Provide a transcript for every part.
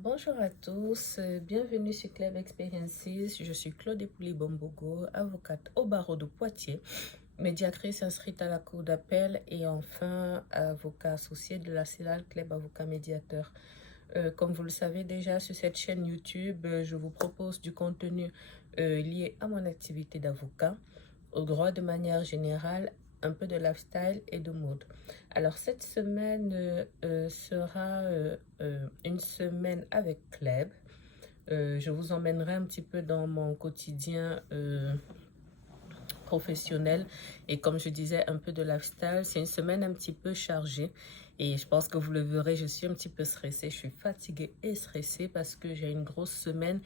Bonjour à tous, bienvenue sur Club Experiences. Je suis Claude Epouly-Bombogo, avocate au barreau de Poitiers, médiatrice inscrite à la cour d'appel et enfin avocat associé de la CELAL Club Avocat Médiateur. Comme vous le savez déjà, sur cette chaîne YouTube, je vous propose du contenu lié à mon activité d'avocat, au droit de manière générale, un peu de lifestyle et de mode. Alors cette semaine sera une semaine avec Club. Je vous emmènerai un petit peu dans mon quotidien professionnel et comme je disais un peu de lifestyle. C'est une semaine un petit peu chargée et je pense que vous le verrez, je suis un petit peu stressée. Je suis fatiguée et stressée parce que j'ai une grosse semaine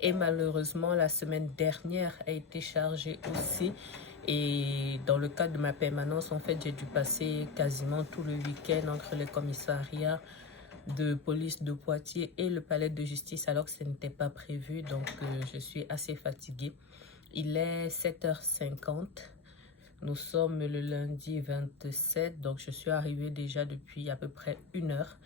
et malheureusement la semaine dernière a été chargée aussi. Et dans le cadre de ma permanence, en fait, j'ai dû passer quasiment tout le week-end entre les commissariats de police de Poitiers et le palais de justice alors que ce n'était pas prévu. Donc, je suis assez fatiguée. Il est 7h50. Nous sommes le lundi 27, donc je suis arrivée déjà depuis à peu près 1 heure.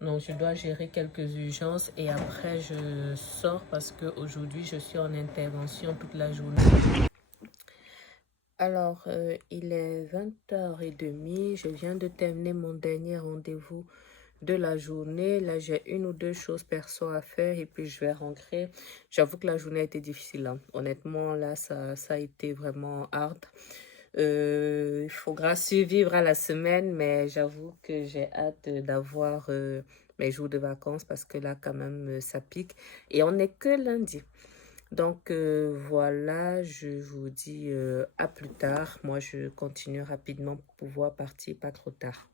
Donc, je dois gérer quelques urgences et après, je sors parce qu'aujourd'hui, je suis en intervention toute la journée. Alors, il est 20h30. Je viens de terminer mon dernier rendez-vous de la journée. Là, j'ai une ou deux choses perso à faire et puis je vais rentrer. J'avoue que la journée a été difficile, hein. Honnêtement, là, ça a été vraiment hard. Il faudra survivre à la semaine, mais j'avoue que j'ai hâte d'avoir mes jours de vacances parce que là, quand même, ça pique. Et on n'est que lundi. Donc voilà, je vous dis à plus tard. Moi, je continue rapidement pour pouvoir partir pas trop tard.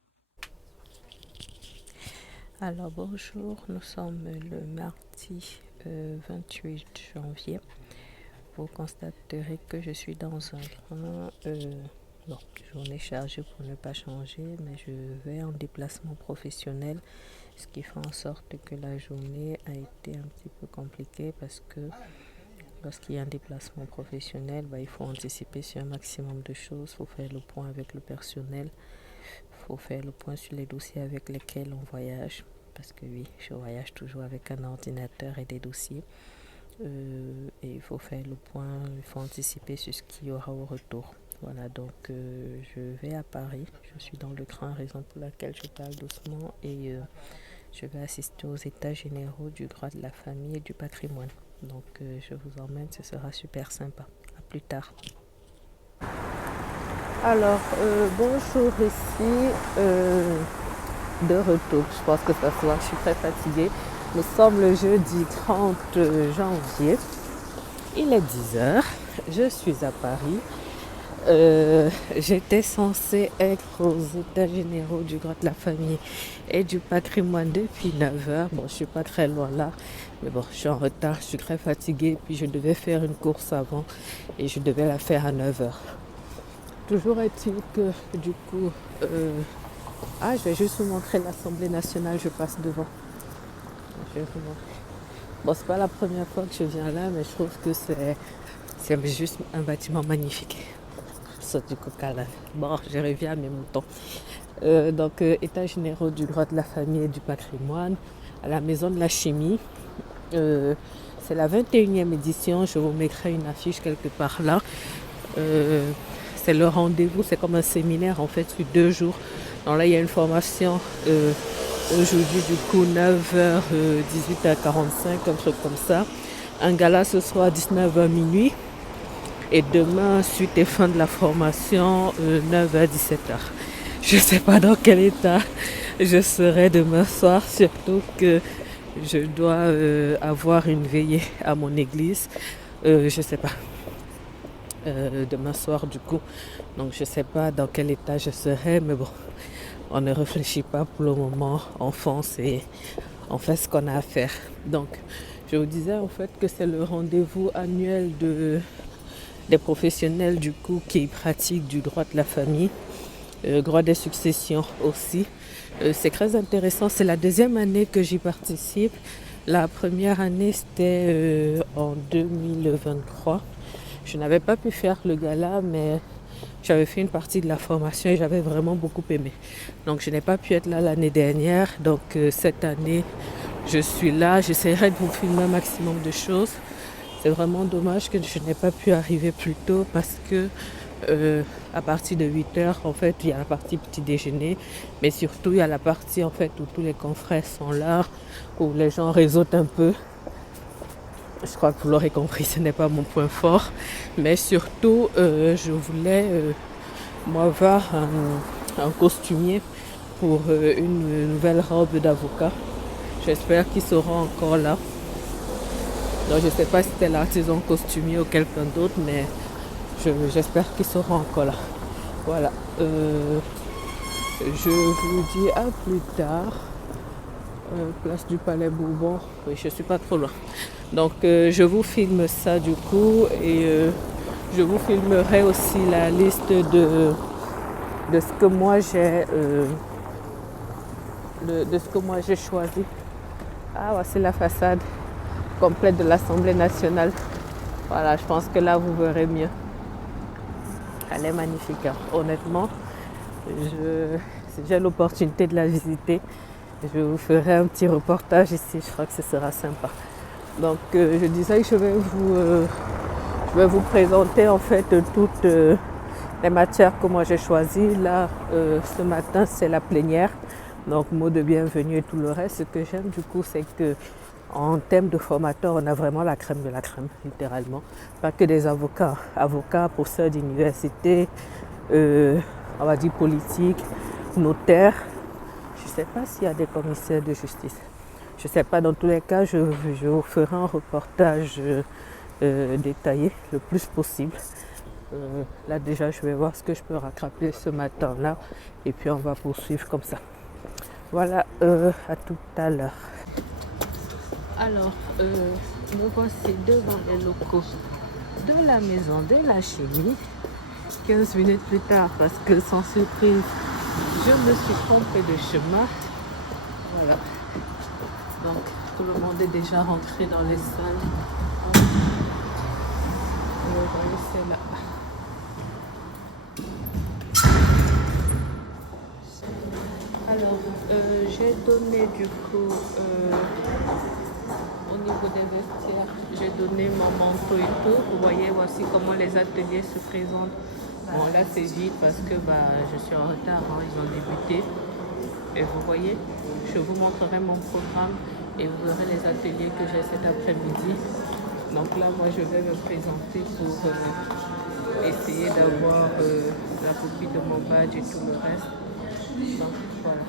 Alors bonjour, nous sommes le mardi 28 janvier. Vous constaterez que je suis dans un grand journée chargée pour ne pas changer, mais je vais en déplacement professionnel, ce qui fait en sorte que la journée a été un petit peu compliquée parce que lorsqu'il y a un déplacement professionnel, il faut anticiper sur un maximum de choses. Il faut faire le point avec le personnel. Il faut faire le point sur les dossiers avec lesquels on voyage. Parce que oui, je voyage toujours avec un ordinateur et des dossiers. Et il faut faire le point, il faut anticiper sur ce qu'il y aura au retour. Voilà, donc je vais à Paris. Je suis dans le train, raison pour laquelle je parle doucement. Et je vais assister aux états généraux du droit de la famille et du patrimoine. Donc je vous emmène, ce sera super sympa. À plus tard. Alors, bonjour ici, de retour. Je pense que ça se voit, je suis très fatiguée. Nous sommes le jeudi 30 janvier. Il est 10h. Je suis à Paris. J'étais censée être aux états généraux du droit de la famille et du patrimoine depuis 9h. Bon, je suis pas très loin là, mais bon, je suis en retard, je suis très fatiguée. Puis je devais faire une course avant et je devais la faire à 9h. Toujours est-il que du coup, je vais juste vous montrer l'Assemblée nationale, je passe devant. Je vais vous montrer. Bon, c'est pas la première fois que je viens là, mais je trouve que c'est juste un bâtiment magnifique. Du coca là. Bon, je reviens à mes moutons. Donc, états généraux du droit de la famille et du patrimoine, à la maison de la chimie. C'est la 21e édition. Je vous mettrai une affiche quelque part là. C'est le rendez-vous, c'est comme un séminaire en fait sur 2 jours. Donc là, il y a une formation aujourd'hui du coup 9h, 18h45, un truc comme ça. Un gala ce soir 19h minuit. Et demain, suite et fin de la formation, 9h, 17h. Je ne sais pas dans quel état je serai demain soir, surtout que je dois avoir une veillée à mon église. Je ne sais pas. Demain soir du coup. Donc je ne sais pas dans quel état je serai, mais bon, on ne réfléchit pas pour le moment, on fonce et on fait ce qu'on a à faire. Donc je vous disais en fait que c'est le rendez-vous annuel des professionnels du coup qui pratiquent du droit de la famille, droit des successions aussi. C'est très intéressant, c'est la 2e année que j'y participe. La première année c'était en 2023. Je n'avais pas pu faire le gala, mais j'avais fait une partie de la formation et j'avais vraiment beaucoup aimé. Donc je n'ai pas pu être là l'année dernière. Donc cette année, je suis là, j'essaierai de vous filmer un maximum de choses. C'est vraiment dommage que je n'ai pas pu arriver plus tôt parce que à partir de 8 heures, en fait, il y a la partie petit déjeuner, mais surtout il y a la partie en fait où tous les confrères sont là, où les gens réseautent un peu. Je crois que vous l'aurez compris, ce n'est pas mon point fort, mais surtout je voulais moi voir un costumier pour une nouvelle robe d'avocat. J'espère qu'ils seront encore là. Donc je ne sais pas si c'était l'artisan costumier ou quelqu'un d'autre, mais j'espère qu'ils seront encore là. Voilà. Je vous dis à plus tard. Place du Palais Bourbon. Oui, je ne suis pas trop loin. Donc je vous filme ça du coup et je vous filmerai aussi la liste de ce que moi j'ai de ce que moi j'ai choisi. Ah, voici la façade complète de l'Assemblée nationale. Voilà, je pense que là vous verrez mieux. Elle est magnifique, hein. Honnêtement, si j'ai l'opportunité de la visiter, je vous ferai un petit reportage ici. Je crois que ce sera sympa. Donc je disais que je vais vous présenter en fait toutes les matières que moi j'ai choisies. Là, ce matin, c'est la plénière. Donc mot de bienvenue et tout le reste. Ce que j'aime du coup, c'est que en termes de formateurs, on a vraiment la crème de la crème, littéralement. Pas que des avocats. Avocats, professeurs d'université, on va dire politique, notaires. Je ne sais pas s'il y a des commissaires de justice. Je ne sais pas, dans tous les cas, je vous ferai un reportage détaillé le plus possible. Là déjà, je vais voir ce que je peux rattraper ce matin-là et puis on va poursuivre comme ça. Voilà, à tout à l'heure. Alors, me voici devant les locaux de la maison de la chimie. 15 minutes plus tard, parce que sans surprise, je me suis trompée de chemin. Voilà. Donc, tout le monde est déjà rentré dans les salles. Vous voyez, c'est là. Alors, j'ai donné du coup, au niveau des vestiaires, j'ai donné mon manteau et tout. Vous voyez, voici comment les ateliers se présentent. Bon, là c'est vite parce que je suis en retard, hein, ils ont débuté. Et vous voyez, je vous montrerai mon programme et vous verrez les ateliers que j'ai cet après-midi. Donc là, moi, je vais me présenter pour essayer d'avoir la copie de mon badge et tout le reste. Donc voilà.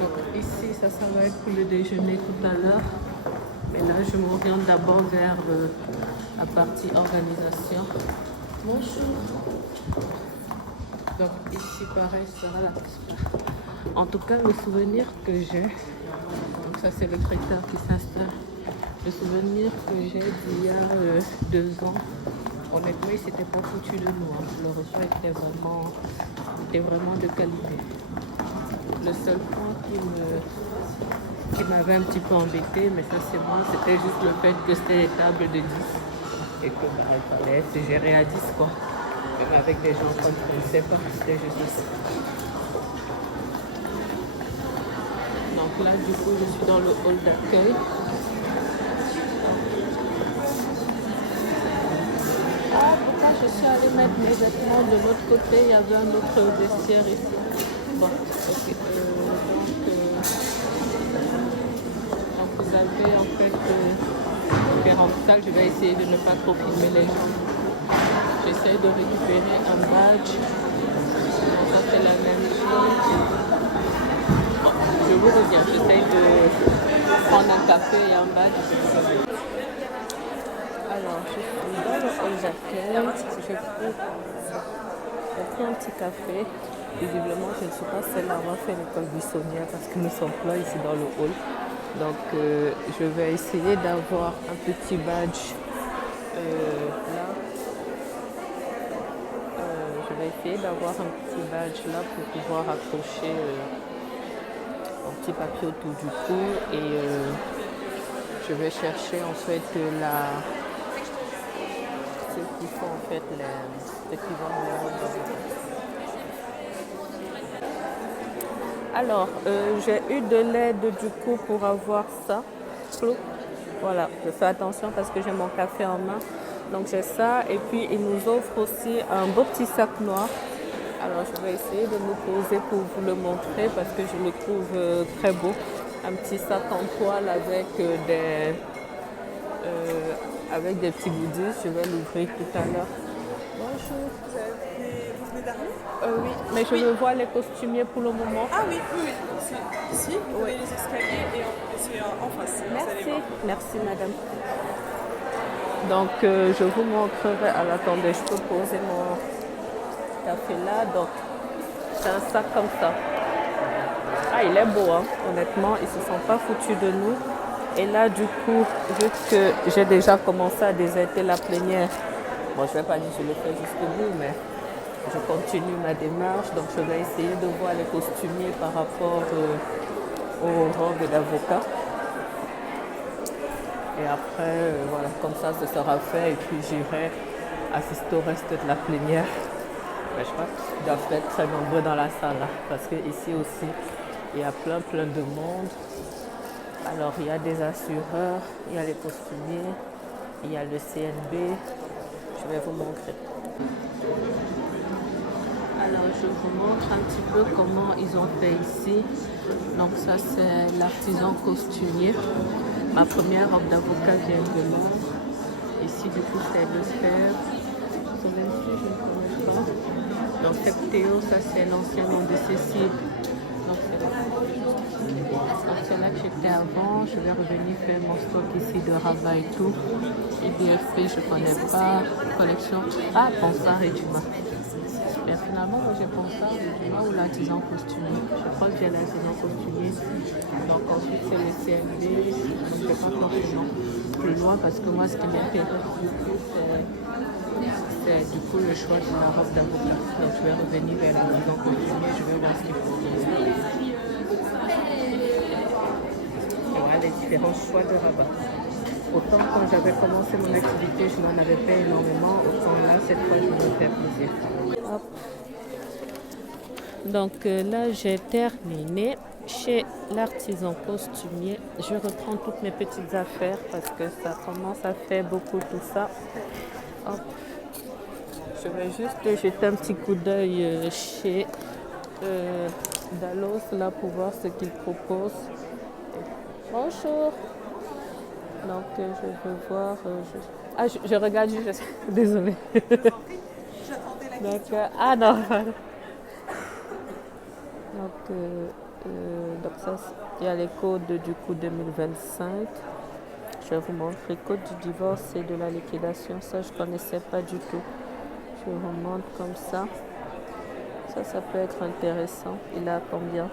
Donc ici, ça va être pour le déjeuner tout à l'heure. Mais là, je m'oriente d'abord vers la partie organisation. Bonjour. Donc ici, pareil, ça sera la piste. En tout cas, le souvenir que j'ai, donc ça c'est le traiteur qui s'installe, le souvenir que j'ai d'il y a 2 ans, honnêtement, il s'était pas foutu de nous. Hein. Le repas était vraiment de qualité. Le seul point qui m'avait un petit peu embêté, mais ça c'est moi, c'était juste le fait que c'était des tables de 10 et que il fallait se gérer à 10 quoi. Même avec des gens qu'on ne connaissait pas, c'était juste ça. Donc là du coup je suis dans le hall d'accueil. Ah, pourquoi je suis allée mettre mes vêtements de l'autre côté, il y avait un autre vestiaire ici. Bon, ok. Donc vous avez en fait différentes salles. Je vais essayer de ne pas trop filmer les gens. J'essaie de récupérer un badge. Donc ça c'est la même chose. Bon, je vous reviens. J'essaie de prendre un café et un badge. Alors je suis dans le hall d'accueil. J'ai pris un petit café. Visiblement, je ne suis pas celle à avoir fait l'école buissonnière parce que nous sommes là ici dans le hall. Donc, je vais essayer d'avoir un petit badge là. Je vais essayer d'avoir un petit badge là pour pouvoir accrocher un petit papier autour du cou. Et je vais chercher en fait ceux qui font en fait ceux qui vendent les robes. Alors, j'ai eu de l'aide du coup pour avoir ça. Clou. Voilà, je fais attention parce que j'ai mon café en main. Donc j'ai ça et puis il nous offre aussi un beau petit sac noir. Alors je vais essayer de me poser pour vous le montrer parce que je le trouve très beau. Un petit sac en toile avec des petits goodies. Je vais l'ouvrir tout à l'heure. Bonjour. Vous venez d'arriver? Oui, mais je veux voir les costumiers pour le moment. Ah oui, oui, oui. C'est ici, vous avez les escaliers et c'est en face. Vous allez Merci, voir. merci madame. Donc je vous montrerai. Alors attendez, je peux poser mon café là. Donc c'est un sac comme ça. Ah, il est beau, hein. Honnêtement, ils se sont pas foutus de nous. Et là, du coup, vu que j'ai déjà commencé à déserter la plénière, bon, je vais pas dire que je le fais jusqu'au bout, mais je continue ma démarche. Donc, je vais essayer de voir les costumiers par rapport aux robes d'avocat. Et après, voilà, comme ça, ce sera fait. Et puis, j'irai assister au reste de la plénière. Mais je crois qu'ils doivent être très nombreux dans la salle, là, parce que ici aussi, il y a plein de monde. Alors, il y a des assureurs, il y a les costumiers, il y a le CNB. Je vais vous montrer. Alors, je vous montre un petit peu comment ils ont fait ici. Donc, ça, c'est l'artisan costumier. Ma première robe d'avocat vient de là. Ici, du coup, c'est le fer. Ce même-ci, je ne connais pas. Donc, Théo, ça, c'est l'ancien nom de Cécile. Donc, c'est là que j'étais avant. Je vais revenir faire mon stock ici de rabat et tout. IBFP, je ne connais pas. Collection. Ah, Ponsard et Dumas. Mais finalement, moi, j'ai Ponsard et Dumas ou l'artisan costumier. Je crois que j'ai l'artisan costumier. Donc, ensuite, c'est le CNB. Donc, je ne vais pas forcément plus loin parce que moi, ce qui m'intéresse le plus, c'est du coup le choix de la robe d'avocat. Donc, je vais revenir vers l'artisan costumier. Je vais voir ce qu'il faut. Les différents choix de rabat. Autant quand j'avais commencé mon activité, je n'en avais pas énormément, autant là, cette fois, je me fais plaisir. Hop. Donc là, j'ai terminé chez l'artisan costumier. Je reprends toutes mes petites affaires parce que ça commence à faire beaucoup tout ça. Hop. Je vais juste jeter un petit coup d'œil chez Dallos là pour voir ce qu'il propose. Bonjour. Donc je veux voir. Ah, je regarde juste. Désolée. J'attendais la question. Donc, ah non. Donc ça, il y a les codes du coup 2025. Je vais vous montrer code du divorce et de la liquidation. Ça, je ne connaissais pas du tout. Je vous montre comme ça. Ça peut être intéressant. Il a combien?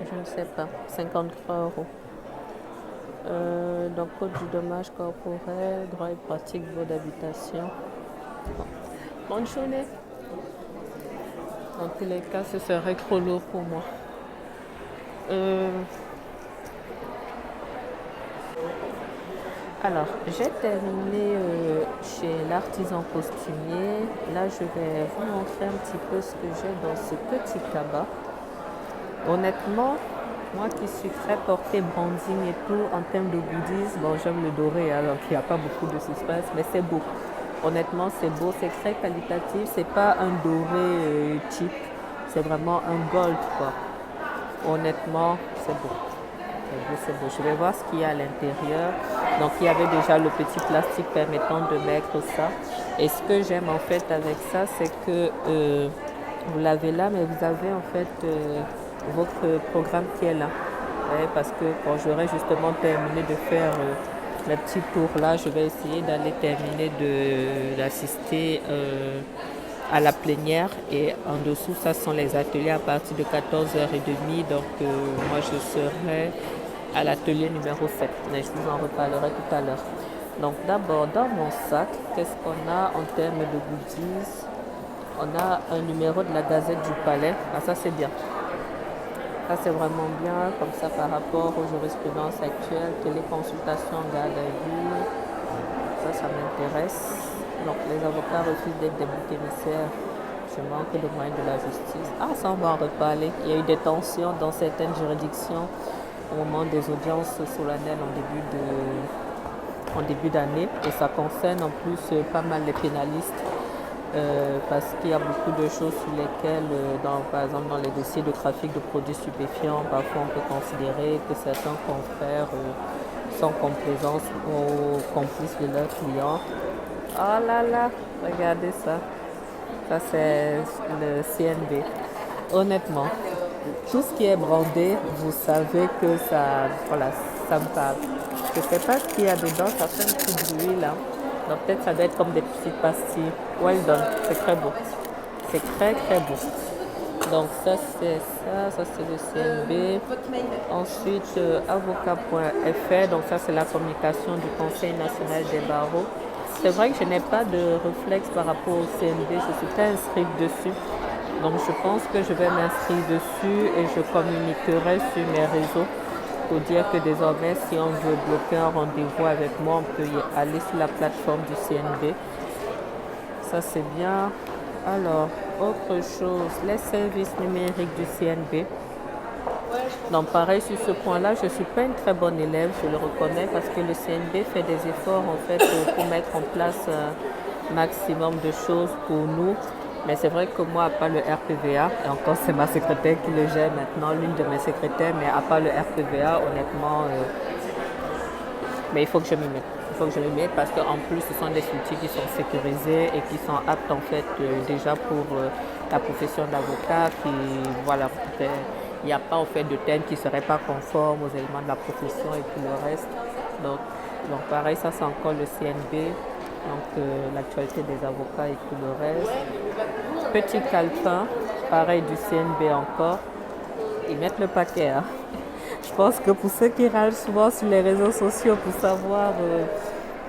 Je ne sais pas. 53 €. Donc, code du dommage corporel, droit et pratique, vaut d'habitation. Bon. Bonne journée. Dans tous les cas, ce serait trop lourd pour moi. Alors, j'ai terminé chez l'artisan costumier. Là, je vais vous montrer un petit peu ce que j'ai dans ce petit cabas. Honnêtement, moi qui suis très portée branding et tout, en termes de goodies, bon, j'aime le doré, alors qu'il n'y a pas beaucoup de suspense, mais c'est beau. Honnêtement, c'est beau, c'est très qualitatif. C'est pas un doré cheap, c'est vraiment un gold, quoi. Honnêtement, c'est beau. C'est beau, c'est beau. Je vais voir ce qu'il y a à l'intérieur. Donc, il y avait déjà le petit plastique permettant de mettre ça. Et ce que j'aime en fait avec ça, c'est que vous l'avez là, mais vous avez en fait votre programme qui est là. Ouais, parce que quand j'aurai justement terminé de faire le petit tour là, je vais essayer d'aller terminer d'assister à la plénière. Et en dessous, ça sont les ateliers à partir de 14h30. Donc, moi, je serai à l'atelier numéro 7. Mais je vous en reparlerai tout à l'heure. Donc, d'abord, dans mon sac, qu'est-ce qu'on a en termes de goodies? On a un numéro de la Gazette du Palais. Ah, ça, c'est bien. Ça, c'est vraiment bien, comme ça, par rapport aux jurisprudences actuelles, téléconsultation en garde à vue. Ça m'intéresse. Donc, les avocats refusent d'être des boucs émissaires je manque de moyens de la justice. Ah, ça, on va en reparler. Il y a eu des tensions dans certaines juridictions au moment des audiences solennelles en début d'année. Et ça concerne en plus pas mal les pénalistes. Parce qu'il y a beaucoup de choses sur lesquelles, par exemple dans les dossiers de trafic de produits stupéfiants, parfois on peut considérer que certains confrères sont complaisants ou complices de leurs clients. Oh là là, regardez ça. Ça c'est le CNB. Honnêtement, tout ce qui est brandé, vous savez que ça, voilà, ça me parle. Je ne sais pas ce qu'il y a dedans, ça fait un petit bruit là. Donc peut-être ça doit être comme des petites pastilles. Well done, c'est très beau. C'est très très beau. Donc ça c'est ça c'est le CNB. Ensuite avocat.fr, donc ça c'est la communication du Conseil national des barreaux. C'est vrai que je n'ai pas de réflexe par rapport au CNB, je ne suis pas inscrite dessus. Donc je pense que je vais m'inscrire dessus et je communiquerai sur mes réseaux pour dire que désormais si on veut bloquer un rendez-vous avec moi, on peut y aller sur la plateforme du CNB. Ça c'est bien. Alors, autre chose, les services numériques du CNB. Donc pareil sur ce point-là, je ne suis pas une très bonne élève, je le reconnais, parce que le CNB fait des efforts en fait pour mettre en place un maximum de choses pour nous. Mais c'est vrai que moi, à part le RPVA, et encore c'est ma secrétaire qui le gère maintenant, l'une de mes secrétaires, mais à part le RPVA, honnêtement, mais il faut que je m'y mette. Il faut que je m'y mette parce qu'en plus, ce sont des outils qui sont sécurisés et qui sont aptes en fait déjà pour la profession d'avocat. Voilà, il n'y a pas en fait de thème qui ne serait pas conforme aux éléments de la profession et tout le reste. Donc pareil, ça c'est encore le CNB. Donc l'actualité des avocats et tout le reste. Petit calepin, pareil du CNB encore. Ils mettent le paquet. Hein. Je pense que pour ceux qui râlent souvent sur les réseaux sociaux pour savoir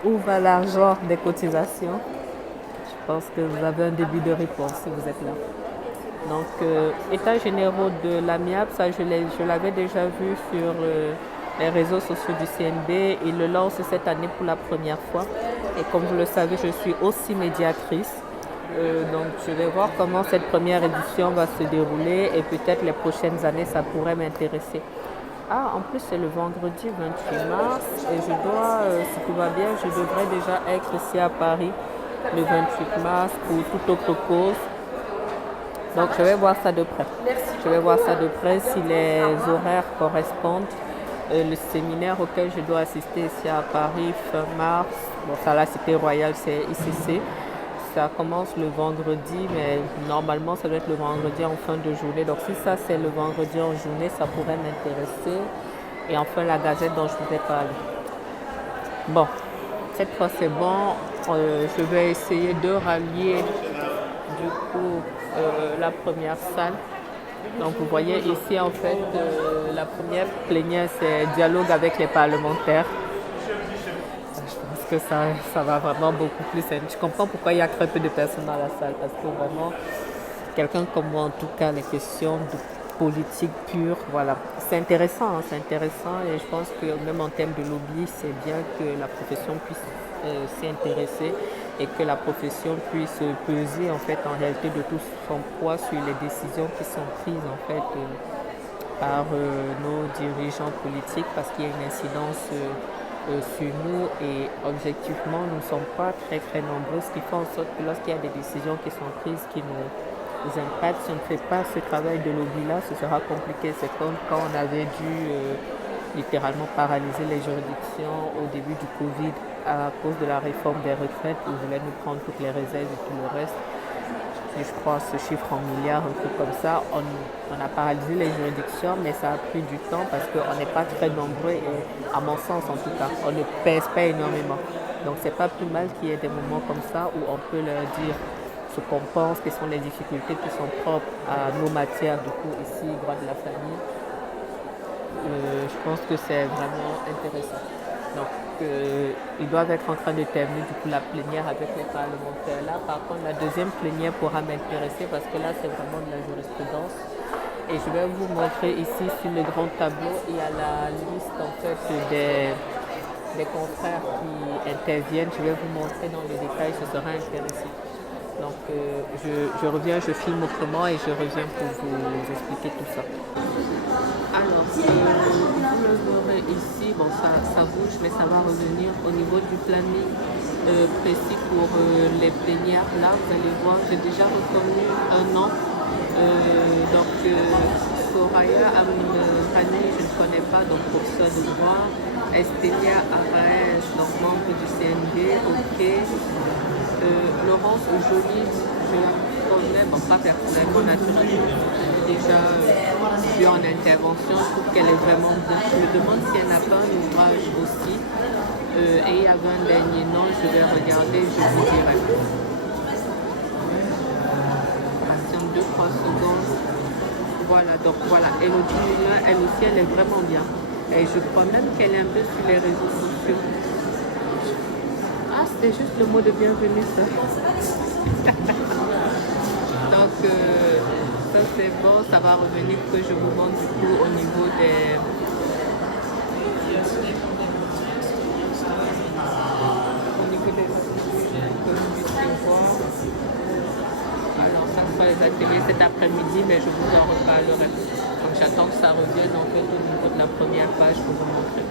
où va l'argent des cotisations, je pense que vous avez un début de réponse si vous êtes là. Donc, états généraux de l'AMIAP, ça je l'avais déjà vu sur les réseaux sociaux du CNB. Il le lance cette année pour la première fois. Et comme vous le savez, je suis aussi médiatrice. Donc, je vais voir comment cette première édition va se dérouler et peut-être les prochaines années, ça pourrait m'intéresser. Ah, en plus, c'est le vendredi 28 mars et je dois, si tout va bien, je devrais déjà être ici à Paris le 28 mars pour toute autre cause. Donc, je vais voir ça de près. Je vais voir ça de près si les horaires correspondent. Le séminaire auquel je dois assister ici à Paris fin mars, bon, ça la Cité Royale, c'est ICC. Ça commence le vendredi, mais normalement ça doit être le vendredi en fin de journée. Donc si ça c'est le vendredi en journée, ça pourrait m'intéresser. Et enfin la Gazette dont je vous ai parlé. Bon, cette fois c'est bon. Je vais essayer de rallier du coup la première salle. Donc vous voyez ici en fait la première plénière c'est dialogue avec les parlementaires. Je pense que ça va vraiment beaucoup plus. Je comprends pourquoi il y a très peu de personnes dans la salle parce que vraiment quelqu'un comme moi en tout cas les questions de politique pure, voilà, c'est intéressant et je pense que même en termes de lobby c'est bien que la profession puisse s'y intéresser et que la profession puisse peser en fait en réalité de tout son poids sur les décisions qui sont prises en fait par nos dirigeants politiques parce qu'il y a une incidence sur nous et objectivement nous ne sommes pas très très nombreux, ce qui fait en sorte que lorsqu'il y a des décisions qui sont prises qui nous impactent, si on ne fait pas ce travail de lobby là, ce sera compliqué. C'est comme quand on avait dû littéralement paralyser les juridictions au début du Covid à cause de la réforme des retraites où ils voulaient nous prendre toutes les réserves et tout le reste. Et je crois ce chiffre en milliards, un truc comme ça, on a paralysé les juridictions, mais ça a pris du temps parce qu'on n'est pas très nombreux et à mon sens en tout cas, on ne pèse pas énormément. Donc c'est pas plus mal qu'il y ait des moments comme ça où on peut leur dire ce qu'on pense, quelles sont les difficultés qui sont propres à nos matières, du coup ici, droit de la famille. Je pense que c'est vraiment intéressant. Donc, ils doivent être en train de terminer du coup la plénière avec les parlementaires. Là, par contre, la deuxième plénière pourra m'intéresser parce que là, c'est vraiment de la jurisprudence. Et je vais vous montrer ici sur le grand tableau, il y a la liste en fait des confrères qui interviennent. Je vais vous montrer dans les détails, ce sera intéressant. Donc je reviens, je filme autrement et je reviens pour vous expliquer tout ça. Alors, vous le verrez ici, bon ça bouge, mais ça va revenir au niveau du planning précis pour les plénières. Là, vous allez voir, j'ai déjà reconnu un nom. Soraya Amrani, je ne connais pas, donc professeur de droit. Estélia Araèche, donc membre du CND, ok. Laurence Joly, je la connais, bon pas personnellement, naturellement. Déjà vu en intervention, je trouve qu'elle est vraiment bien. Je me demande si elle n'a pas un ouvrage aussi. Et il y avait un dernier nom, je vais regarder, je vous dirai. Patiente 2-3 secondes. Voilà, donc voilà, Elodie Muller, elle aussi, elle est vraiment bien. Et je crois même qu'elle est un peu sur les réseaux sociaux. Ah, c'était juste le mot de bienvenue, ça. Donc, ça c'est bon, ça va revenir que je vous montre du coup au niveau des... que vous puissiez voir. Alors, ça sera les ateliers cet après-midi, mais je vous en reparlerai. Donc, j'attends que ça revienne en fait au niveau de la première page pour vous montrer.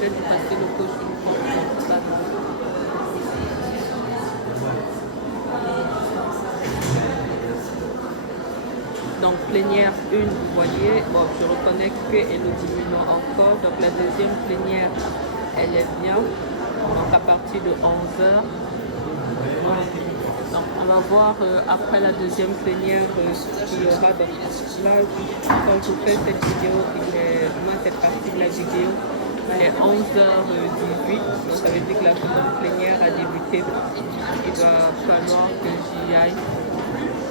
J'ai dû passer le coach une fois. Donc plénière 1, vous voyez, bon, je reconnais que Elodie Muller encore. Donc la deuxième plénière, elle est bien. Donc à partir de 11h. Donc on va voir après la deuxième plénière ce qu'il y aura. Donc là, quand je fais cette vidéo, moi cette partie de la vidéo, il est 11h18, donc ça veut dire que la seconde plénière a débuté. Il va falloir que j'y aille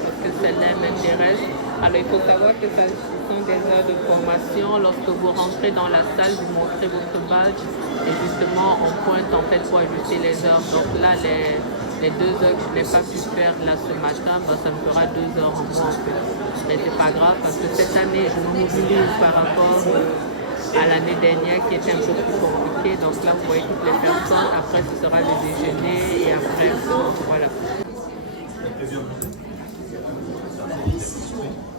parce que celle-là m'intéresse. Alors il faut savoir que ça sont des heures de formation. Lorsque vous rentrez dans la salle, vous montrez votre badge et justement on pointe en fait pour ajuster les heures. Donc là les 2 heures que je n'ai pas pu faire là ce matin, ben, ça me fera 2 heures en moins en fait. Mais c'est pas grave parce que cette année je me mobilise par rapport à l'année dernière qui était un peu plus compliquée. Donc là vous voyez toutes les personnes, après ce sera le déjeuner et après voilà.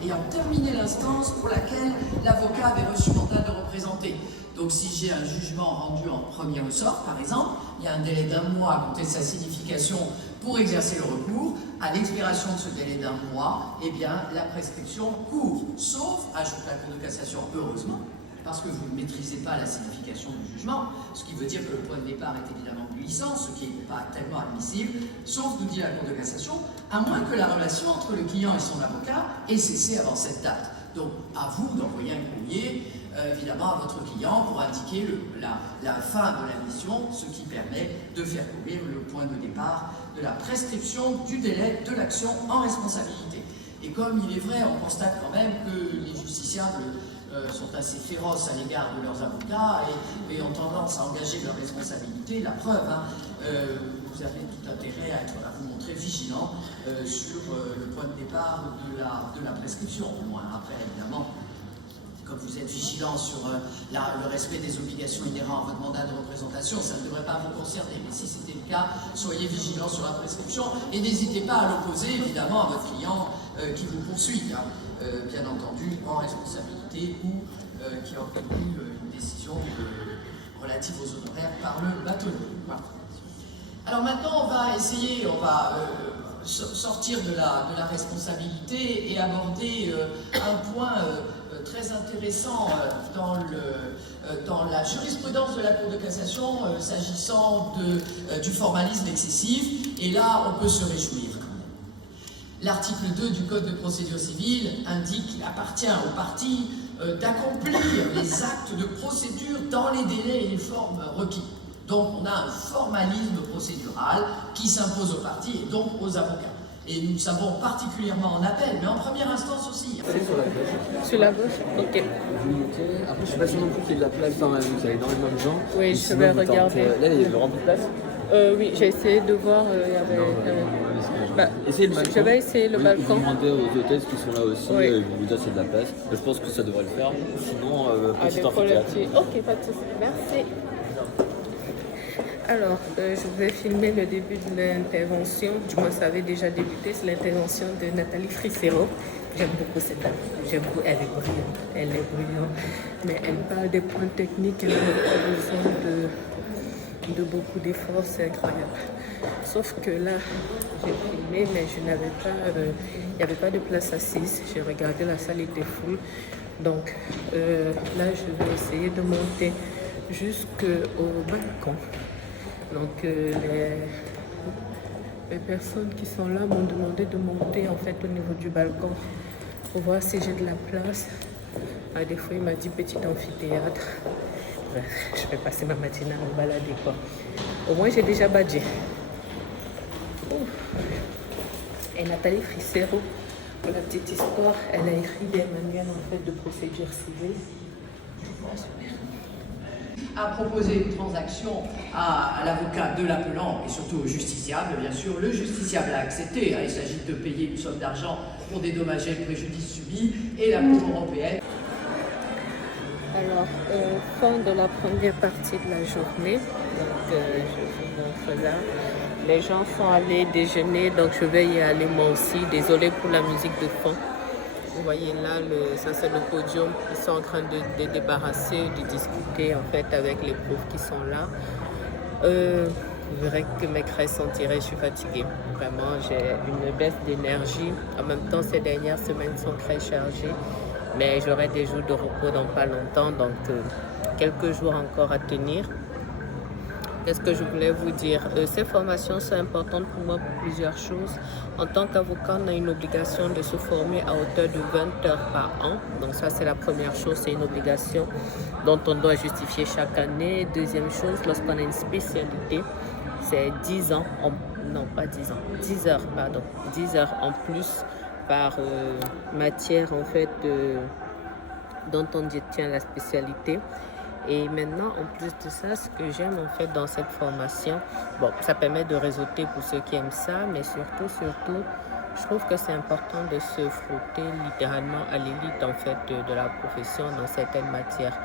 Ayant terminé l'instance pour laquelle l'avocat avait reçu mandat de représenter. Donc si j'ai un jugement rendu en premier ressort, par exemple, il y a un délai d'1 mois à compter de sa signification pour exercer le recours. À l'expiration de ce délai d'1 mois, eh bien, la prescription court, sauf, ajoute la Cour de cassation, heureusement, parce que vous ne maîtrisez pas la signification du jugement, ce qui veut dire que le point de départ est évidemment glissant, ce qui n'est pas tellement admissible, sauf, nous dit la Cour de cassation, à moins que la relation entre le client et son avocat ait cessé avant cette date. Donc, à vous d'envoyer un courrier, évidemment, à votre client pour indiquer la fin de la mission, ce qui permet de faire courir le point de départ de la prescription du délai de l'action en responsabilité. Et comme il est vrai, on constate quand même que les justiciables sont assez féroces à l'égard de leurs avocats et ont tendance à engager leur responsabilité. La preuve, vous avez tout intérêt à vous montrer vigilant sur le point de départ de la prescription, au moins. Après, évidemment, comme vous êtes vigilant sur le respect des obligations inhérentes à votre mandat de représentation, ça ne devrait pas vous concerner. Mais si c'était le cas, soyez vigilant sur la prescription et n'hésitez pas à l'opposer, évidemment, à votre client qui vous poursuit, bien entendu, en responsabilité ou qui a obtenu une décision relative aux honoraires par le bâtonnier. Voilà. Alors maintenant, on va essayer, sortir de la responsabilité et aborder un point très intéressant dans la jurisprudence de la Cour de cassation s'agissant du formalisme excessif. Et là, on peut se réjouir. L'article 2 du Code de procédure civile indique qu'il appartient aux parties d'accomplir les actes de procédure dans les délais et les formes requis. Donc on a un formalisme procédural qui s'impose aux parties et donc aux avocats. Et nous le savons particulièrement en appel, mais en première instance aussi. C'est sur la gauche. Sur la gauche, ok. Vous montez. Après, je suis pas sûr non plus qu'il y ait de la place dans la rue. Vous avez énormément de gens. Oui, je vais regarder. Là, il y a le rempli de place. Oui, j'ai essayé de voir, il y avait... Bah, Essayez le balcon. je vais essayer le balcon. Vous demandez aux hôtesses qui sont là aussi, Oui. ils vont vous dire s'il y a de la place. Je pense que ça devrait le faire. Sinon, Ah, petit des fois, le amphithéâtre. petit- Ok, pas de souci. Merci. Alors, je vais filmer le début de l'intervention. Du moins, ça avait déjà débuté. C'est l'intervention de Nathalie Frissero. J'aime beaucoup cette dame. J'aime beaucoup. Elle est brillante. Elle est brillante. Mais elle parle des points techniques. Elle n'a pas besoin de beaucoup d'efforts. C'est incroyable. Sauf que là, j'ai filmé, mais je n'avais pas... il n'y avait pas de place assise. J'ai regardé, la salle était full. Donc, là, je vais essayer de monter jusqu'au balcon. Donc les personnes qui sont là m'ont demandé de monter en fait au niveau du balcon pour voir si j'ai de la place. À des fois, il m'a dit petit amphithéâtre. Bref, je vais passer ma matinée à me balader quoi. Au moins, j'ai déjà badgé. Ouf. Et Nathalie Frissero, pour la petite histoire, elle a écrit des manuels en fait de procédure civile. Ah, super. A proposé une transaction à l'avocat de l'appelant et surtout au justiciable, bien sûr. Le justiciable a accepté. Il s'agit de payer une somme d'argent pour dédommager le préjudice subi et la Cour européenne. Alors, fin de la première partie de la journée. Donc, je vous montre là. Les gens sont allés déjeuner, donc je vais y aller moi aussi. Désolée pour la musique de fond. Vous voyez là, ça c'est le podium. Ils sont en train de débarrasser, de discuter en fait avec les profs qui sont là. Vous verrez que mes crêpes sont tirées, je suis fatiguée. Vraiment, j'ai une baisse d'énergie. En même temps, ces dernières semaines sont très chargées. Mais j'aurai des jours de repos dans pas longtemps, donc quelques jours encore à tenir. Qu'est-ce que je voulais vous dire? Ces formations sont importantes pour moi pour plusieurs choses. En tant qu'avocat, on a une obligation de se former à hauteur de 20 heures par an. Donc ça, c'est la première chose, c'est une obligation dont on doit justifier chaque année. Deuxième chose, lorsqu'on a une spécialité, c'est 10 ans, non pas 10 ans, 10 heures, pardon, 10 heures en plus par matière en fait dont on détient la spécialité. Et maintenant, en plus de ça, ce que j'aime en fait dans cette formation, bon, ça permet de réseauter pour ceux qui aiment ça, mais surtout, je trouve que c'est important de se frotter littéralement à l'élite en fait de la profession dans certaines matières.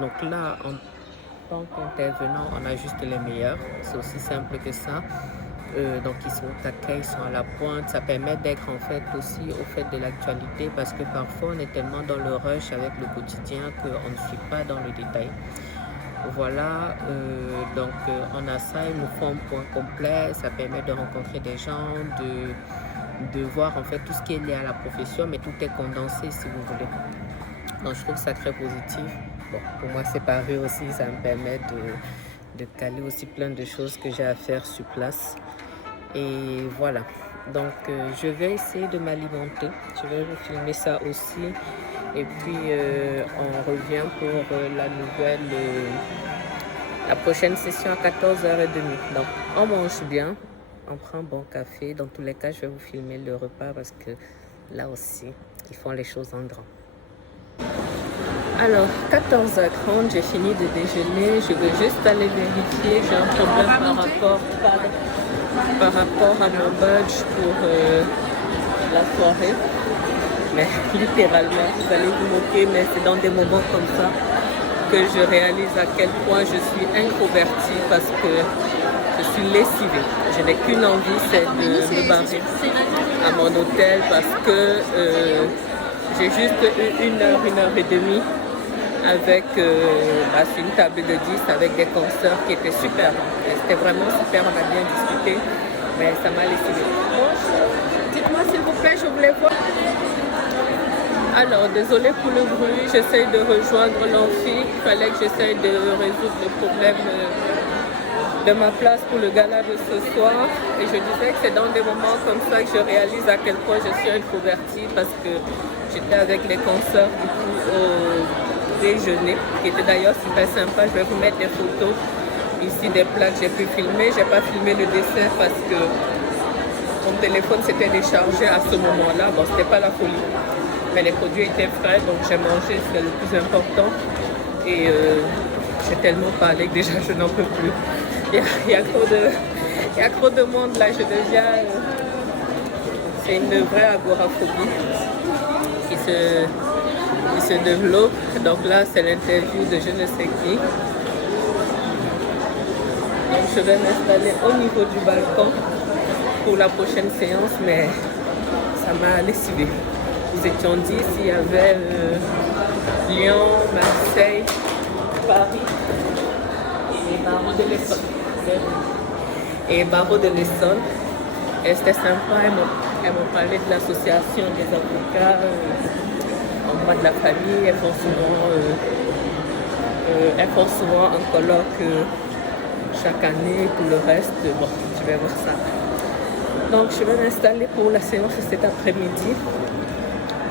Donc là, en tant qu'intervenant, on a juste les meilleurs. C'est aussi simple que ça. Donc ils sont au taquet, ils sont à la pointe. Ça permet d'être en fait aussi au fait de l'actualité parce que parfois on est tellement dans le rush avec le quotidien qu'on ne suit pas dans le détail. Voilà, donc on a ça, il nous faut un point complet. Ça permet de rencontrer des gens, de voir en fait tout ce qui est lié à la profession, mais tout est condensé si vous voulez. Donc je trouve ça très positif. Bon, pour moi c'est pareil aussi, ça me permet de caler aussi plein de choses que j'ai à faire sur place. Et voilà, donc je vais essayer de m'alimenter. Je vais vous filmer ça aussi. Et puis on revient pour la prochaine session à 14h30. Donc on mange bien, on prend un bon café. Dans tous les cas, je vais vous filmer le repas parce que là aussi, ils font les choses en grand. Alors, 14h30, j'ai fini de déjeuner. Je veux juste aller vérifier. J'ai un problème par rapport à mon badge pour la soirée. Mais littéralement, vous allez vous moquer, mais c'est dans des moments comme ça que je réalise à quel point je suis introvertie parce que je suis lessivée. Je n'ai qu'une envie, c'est de me barrer à mon hôtel parce que j'ai juste eu une heure et demie avec une table de 10 avec des concerts qui étaient super. C'était vraiment super, on a bien discuté, mais ça m'a laissé. Bonjour, dites-moi s'il vous plaît, je voulais voir. Alors, désolé pour le bruit, j'essaye de rejoindre l'amphi. Il fallait que j'essaye de résoudre le problème de ma place pour le gala de ce soir. Et je disais que c'est dans des moments comme ça que je réalise à quel point je suis introvertie parce que j'étais avec les concerts du coup au déjeuner, qui était d'ailleurs super sympa. Je vais vous mettre des photos ici des plats que j'ai pu filmer. J'ai pas filmé le dessert parce que mon téléphone s'était déchargé à ce moment-là. Bon, c'était pas la folie. Mais les produits étaient frais, donc j'ai mangé, c'est le plus important. Et j'ai tellement parlé que déjà je n'en peux plus. Il y a trop de monde là, je deviens c'est une vraie agoraphobie qui se développe. Donc là, c'est l'interview de je ne sais qui. Donc je vais m'installer au niveau du balcon pour la prochaine séance, mais ça m'a lessivé. Nous étions dit s'il y avait Lyon, Marseille, Paris et Barreau de l'Essonne. Et Barreau de l'Essonne. Et c'était sympa, elles m'ont parlé de l'association des avocats en droit de la famille. Elles font souvent un colloque chaque année. Pour le reste, bon, je vais voir ça. Donc je vais m'installer pour la séance de cet après-midi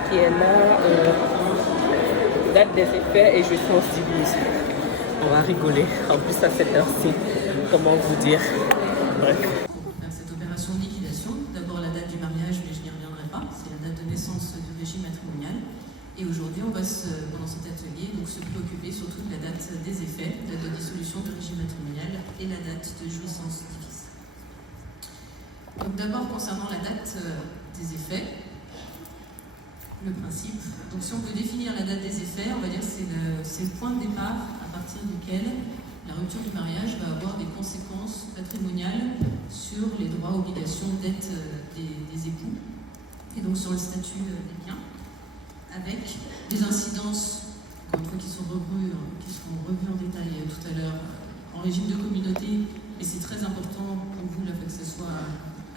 qui est là, date des effets et jouissance divise. On va rigoler, en plus à cette heure-ci, comment vous dire, bref. Cette opération de liquidation, d'abord la date du mariage, mais je n'y reviendrai pas, c'est la date de naissance du régime matrimonial. Et aujourd'hui, on va, pendant cet atelier, donc, se préoccuper surtout de la date des effets, date de dissolution du régime matrimonial et la date de jouissance divise. Donc d'abord, concernant la date des effets, le principe. Donc si on peut définir la date des effets, on va dire que c'est le point de départ à partir duquel la rupture du mariage va avoir des conséquences patrimoniales sur les droits, obligations, dettes des époux, et donc sur le statut des biens, avec des incidences, encore une fois, qui seront revues en détail tout à l'heure, en régime de communauté, et c'est très important pour vous là, que ce soit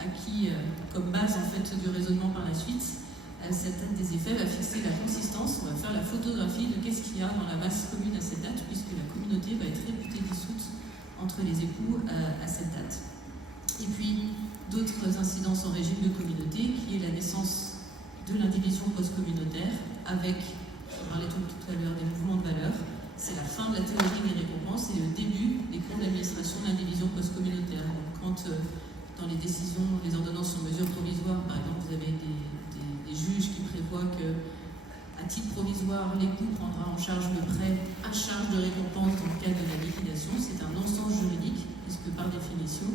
acquis comme base en fait, du raisonnement par la suite. Cette date des effets va fixer la consistance, on va faire la photographie de qu'est-ce qu'il y a dans la masse commune à cette date, puisque la communauté va être réputée dissoute entre les époux à cette date. Et puis d'autres incidences en régime de communauté, qui est la naissance de l'indivision post-communautaire, avec, je parlais tout à l'heure des mouvements de valeur, c'est la fin de la théorie des récompenses et le début des comptes d'administration de l'indivision post-communautaire. Donc, quand dans les décisions, les ordonnances sur mesures provisoires, par exemple, vous avez des juges qui prévoient que, à titre provisoire, l'époux prendra en charge le prêt à charge de récompense dans le cadre de la liquidation. C'est un non-sens juridique, puisque par définition,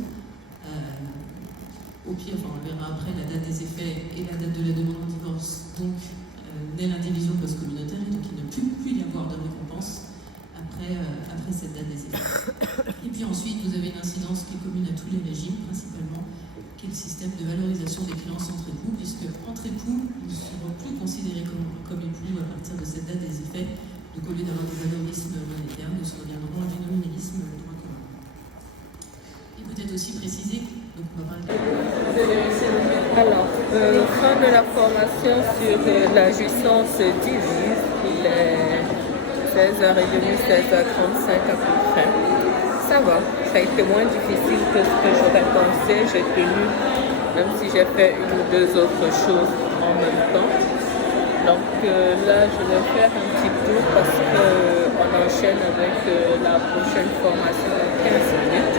au pire, enfin, on verra après la date des effets et la date de la demande de divorce, donc naît l'indivision post-communautaire, et donc il ne peut plus y avoir de récompense après cette date des effets. Et puis ensuite, vous avez une incidence qui est commune à tous les régimes, principalement, qui est le système de valorisation des créances entre époux, puisque entre époux, ils ne seront plus considérés comme époux à partir de cette date des effets, donc au lieu d'avoir du valorisme monétaire, nous reviendrons à du nominalisme droit commun. Et peut-être aussi préciser, donc on va parler Alors, fin de la formation sur la jouissance divise, il est 16h30, 16h35 à peu près. Ça va, ça a été moins difficile que ce que j'aurais pensé. J'ai tenu, même si j'ai fait une ou deux autres choses en même temps. Donc là, je vais faire un petit tour parce qu'on enchaîne avec la prochaine formation dans 15 minutes.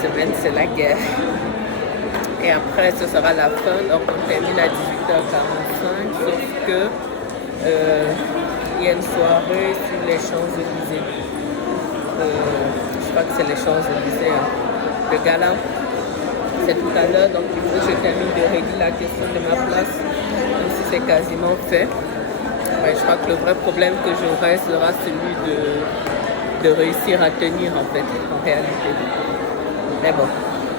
Cette semaine, c'est la guerre. Et après, ce sera la fin, donc on termine à 18h45, sauf que il y a une soirée sur les Champs-Élysées. Je crois que c'est les Champs-Élysées, hein. Le gala, c'est tout à l'heure, donc il faut que je termine de régler la question de ma place, même si c'est quasiment fait. Ouais, je crois que le vrai problème que j'aurai sera celui de réussir à tenir en fait, en réalité. Mais bon,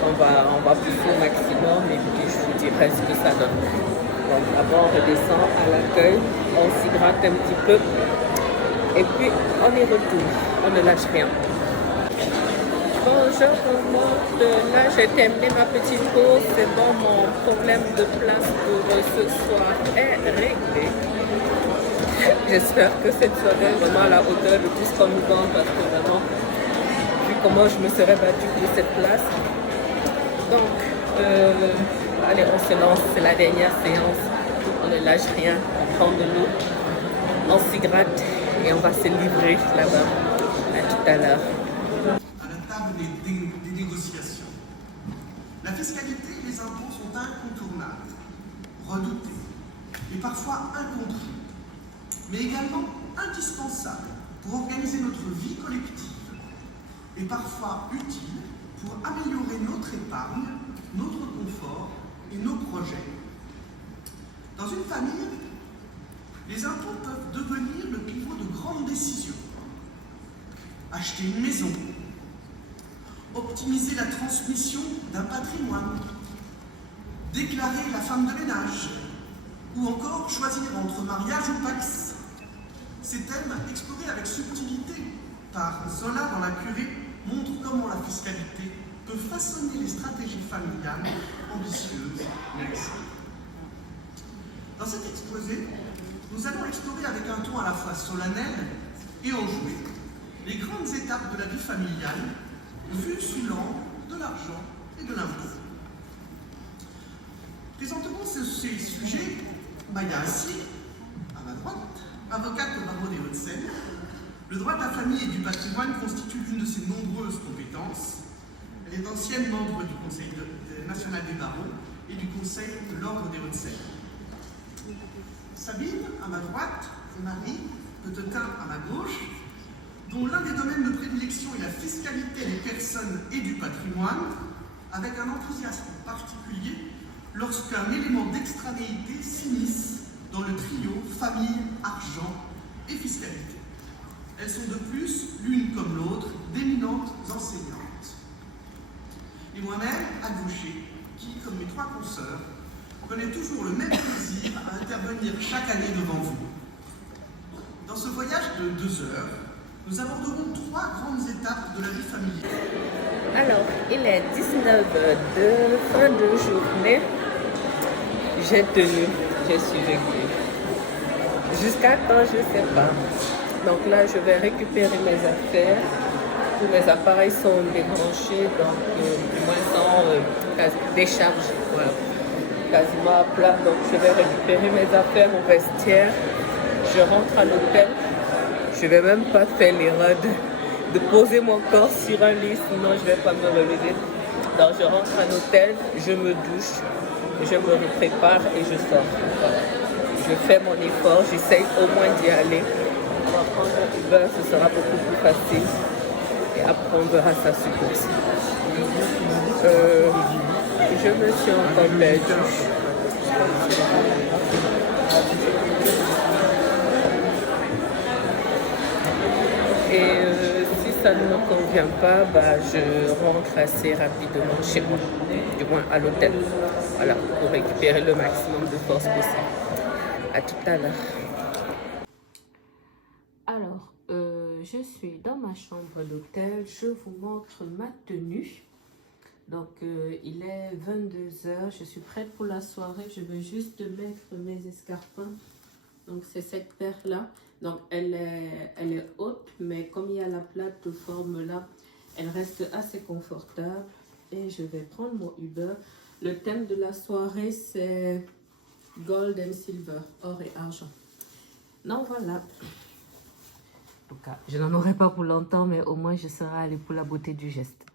on va pousser au maximum et puis je vous dirai ce que ça donne. Donc d'abord on redescend à l'accueil, on s'hydrate un petit peu et puis on y retourne, on ne lâche rien. Bon, je remonte, là j'ai terminé ma petite pause, c'est bon, mon problème de place pour ce soir est réglé. J'espère que cette soirée est vraiment à la hauteur de tout ce qu'on nous donne parce que vraiment, vu comment je me serais battue pour cette place. Donc, allez, on se lance, c'est la dernière séance, on ne lâche rien, on prend de l'eau, on s'hydrate et on va se livrer là-bas. À tout à l'heure. À la table des négociations. La fiscalité et les impôts sont incontournables, redoutés et parfois incompris, mais également indispensables pour organiser notre vie collective et parfois utiles pour améliorer notre épargne, notre confort et nos projet. Dans une famille, les impôts peuvent devenir le pivot de grandes décisions. Acheter une maison, optimiser la transmission d'un patrimoine, déclarer la femme de ménage, ou encore choisir entre mariage ou pax. Ces thèmes, explorés avec subtilité par Zola dans La Curée, montrent comment la fiscalité peut façonner les stratégies familiales ambitieuses mais risquées. Dans cet exposé, nous allons explorer avec un ton à la fois solennel et enjoué les grandes étapes de la vie familiale vues sous l'angle de l'argent et de l'impôt. Présentement ces sujets, Maya Assi, à ma droite, avocate au barreau des Hauts-de-Seine. Le droit de la famille et du patrimoine constitue l'une de ses nombreuses compétences. Elle est ancienne membre du Conseil national des barreaux et du Conseil de l'ordre des Hauts-de-Seine. Sabine, à ma droite, et Marie Petequin, à ma gauche, dont l'un des domaines de prédilection est la fiscalité des personnes et du patrimoine, avec un enthousiasme particulier lorsqu'un élément d'extranéité s'immisce dans le trio famille, argent et fiscalité. Elles sont de plus, l'une comme l'autre, d'éminentes enseignantes. Et moi-même, agauché, qui, comme mes trois consoeurs, connaît toujours le même plaisir à intervenir chaque année devant vous. Dans ce voyage de 2 heures, nous aborderons 3 grandes étapes de la vie familiale. Alors, il est 19h02, fin de journée. J'ai tenu, j'ai survécu. Jusqu'à quand, je ne sais pas. Donc là, je vais récupérer mes affaires. Tous mes appareils sont débranchés, donc du moins sans décharge. Voilà. Quasiment à plat. Donc je vais récupérer mes affaires au vestiaire. Je rentre à l'hôtel. Je ne vais même pas faire l'erreur de poser mon corps sur un lit, sinon je ne vais pas me relever. Donc je rentre à l'hôtel, je me douche, je me prépare et je sors. Voilà. Je fais mon effort, j'essaye au moins d'y aller. On va prendre un Uber, ce sera beaucoup plus facile. Et après on verra ça sur place. Je me suis encore perdue. Et si ça ne me convient pas, je rentre assez rapidement chez moi, du moins à l'hôtel. Voilà, pour récupérer le maximum de force possible. À tout à l'heure. Alors, je suis dans ma chambre d'hôtel. Je vous montre ma tenue. Donc, il est 22h. Je suis prête pour la soirée. Je veux juste mettre mes escarpins. Donc, c'est cette paire-là. Donc, elle est haute, mais comme il y a la plateforme là, elle reste assez confortable. Et je vais prendre mon Uber. Le thème de la soirée, c'est Gold and Silver, or et argent. Donc, voilà. En tout cas, je n'en aurai pas pour longtemps, mais au moins, je serai allée pour la beauté du geste.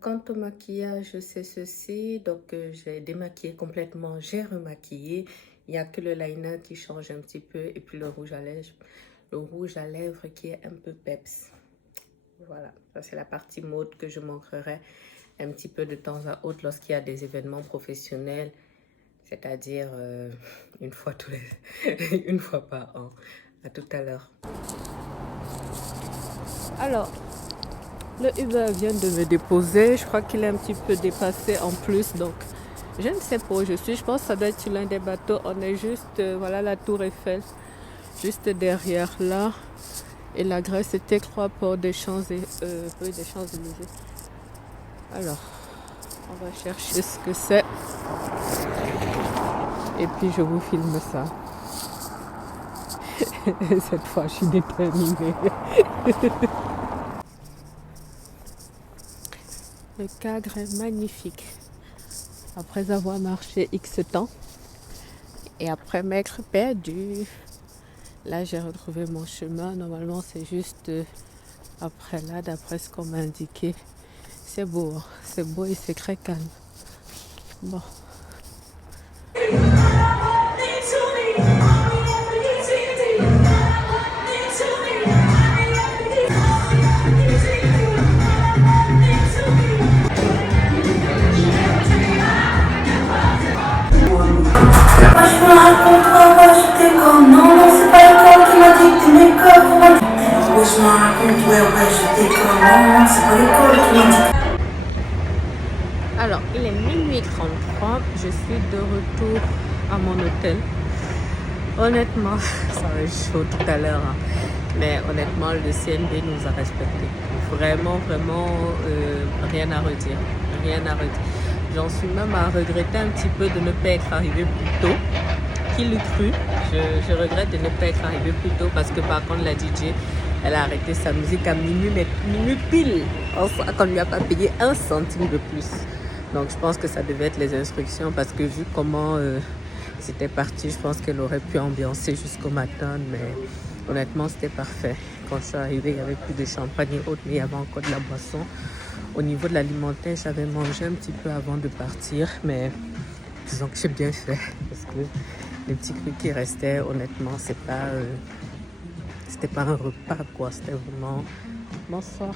Quant au maquillage, c'est ceci. Donc, j'ai démaquillé complètement. J'ai remaquillé. Il n'y a que le liner qui change un petit peu. Et puis le rouge à lèvres. Le rouge à lèvres qui est un peu peps. Voilà. Ça, c'est la partie mode que je montrerai un petit peu de temps à autre lorsqu'il y a des événements professionnels. C'est-à-dire une fois une fois par an. À tout à l'heure. Alors, le Uber vient de me déposer. Je crois qu'il est un petit peu dépassé en plus. Donc, je ne sais pas où je suis. Je pense que ça doit être sur l'un des bateaux. On est juste, voilà la tour Eiffel. Juste derrière là. Et la Grèce était, je crois, port des Champs-Élysées. Alors, on va chercher ce que c'est. Et puis, je vous filme ça. Cette fois, je suis déterminée. Le cadre est magnifique. Après avoir marché X temps et après m'être perdue, là j'ai retrouvé mon chemin. Normalement c'est juste après là, d'après ce qu'on m'a indiqué. C'est beau et c'est très calme. Bon. je me raconte pas, ouais, j'étais comme non, non, c'est pas l'école qui m'a dit que t'aimais que ouais, je me raconte, ouais, j'étais comme non, non, c'est pas l'école qui m'a dit. Alors, il est minuit 33, je suis de retour à mon hôtel. Honnêtement, ça va être chaud tout à l'heure, hein. Mais honnêtement, le CNB nous a respectés. Vraiment, vraiment, rien à redire. Rien à redire. J'en suis même à regretter un petit peu de ne pas être arrivé plus tôt. Qui l'eût cru? Je regrette de ne pas être arrivé plus tôt parce que par contre, la DJ, elle a arrêté sa musique à minuit, mais minuit pile. Qu'on ne lui a pas payé 1 centime de plus. Donc, je pense que ça devait être les instructions parce que vu comment c'était parti, je pense qu'elle aurait pu ambiancer jusqu'au matin, mais honnêtement, c'était parfait. Quand je suis arrivée, il n'y avait plus de champagne et autres, mais il y avait encore de la boisson. Au niveau de l'alimentaire, j'avais mangé un petit peu avant de partir, mais disons que j'ai bien fait parce que les petits trucs qui restaient, honnêtement, c'était pas un repas, quoi. C'était vraiment... Bonsoir.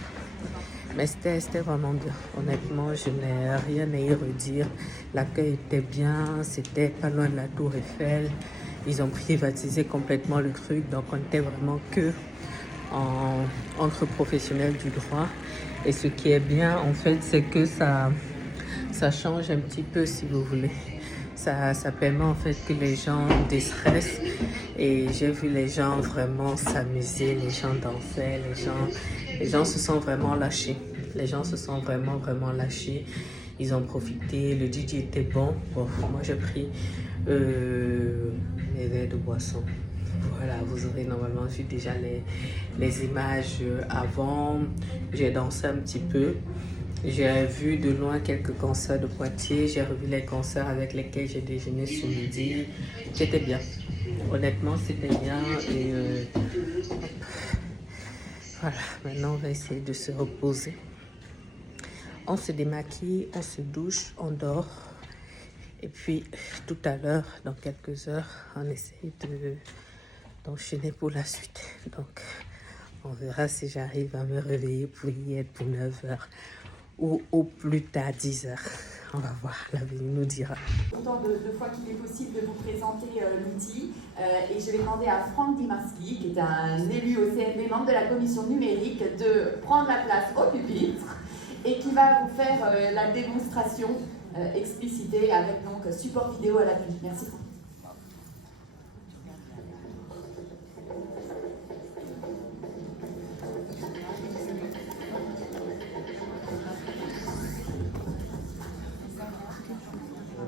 Mais c'était vraiment bien. Honnêtement, je n'ai rien à y redire. L'accueil était bien, c'était pas loin de la Tour Eiffel. Ils ont privatisé complètement le truc, donc on était vraiment que entre professionnels du droit. Et ce qui est bien, en fait, c'est que ça change un petit peu, si vous voulez. Ça permet en fait que les gens déstressent. Et j'ai vu les gens vraiment s'amuser, les gens dansaient, les gens se sont vraiment lâchés. Les gens se sont vraiment, vraiment lâchés. Ils ont profité, le DJ était bon. Bon, moi j'ai pris mes verres de boisson. Voilà, vous aurez normalement vu déjà les images avant. J'ai dansé un petit peu. J'ai vu de loin quelques concerts de Poitiers. J'ai revu les concerts avec lesquels j'ai déjeuné ce midi. C'était bien. Honnêtement, c'était bien. Et voilà, maintenant on va essayer de se reposer. On se démaquille, on se douche, on dort. Et puis tout à l'heure, dans quelques heures, on essaye d'enchaîner pour la suite. Donc on verra si j'arrive à me réveiller pour y être pour 9h ou au plus tard 10h. On va voir, l'avenir nous dira. Autant de fois qu'il est possible de vous présenter l'outil. Et je vais demander à Franck Dimarski, qui est un élu au CNB, membre de la commission numérique, de prendre la place au pupitre et qui va vous faire la démonstration explicitée avec donc support vidéo à l'appui. Merci.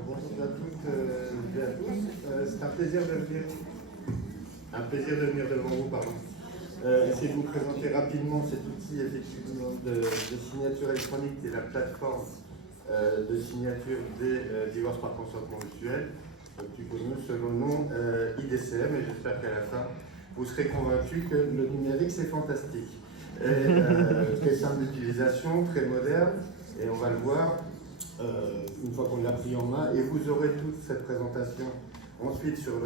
Bonjour à toutes et à tous. C'est un plaisir de venir devant vous, essayer de vous présenter rapidement cet outil effectivement de signature électronique et la plateforme de signature des divorces par consentement mutuel, plus connu sous le nom IDCM, et j'espère qu'à la fin vous serez convaincus que le numérique c'est fantastique. Très simple d'utilisation, très moderne, et on va le voir une fois qu'on l'a pris en main, et vous aurez toute cette présentation ensuite sur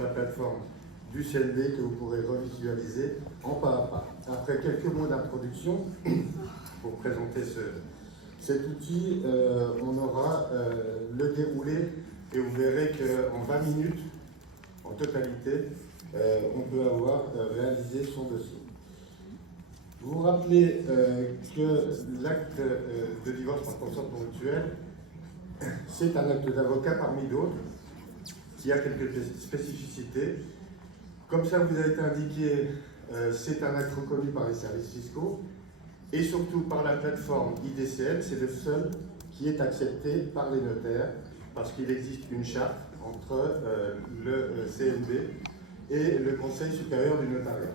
la plateforme du CNB que vous pourrez revisualiser en pas à pas. Après quelques mots d'introduction pour présenter cet outil, on aura le déroulé et vous verrez qu'en 20 minutes, en totalité, on peut avoir réalisé son dossier. Vous vous rappelez que l'acte de divorce par consentement mutuel, c'est un acte d'avocat parmi d'autres, qui a quelques spécificités. Comme ça vous a été indiqué, c'est un acte reconnu par les services fiscaux et surtout par la plateforme IDCM, c'est le seul qui est accepté par les notaires parce qu'il existe une charte entre le CNB et le Conseil supérieur du notariat.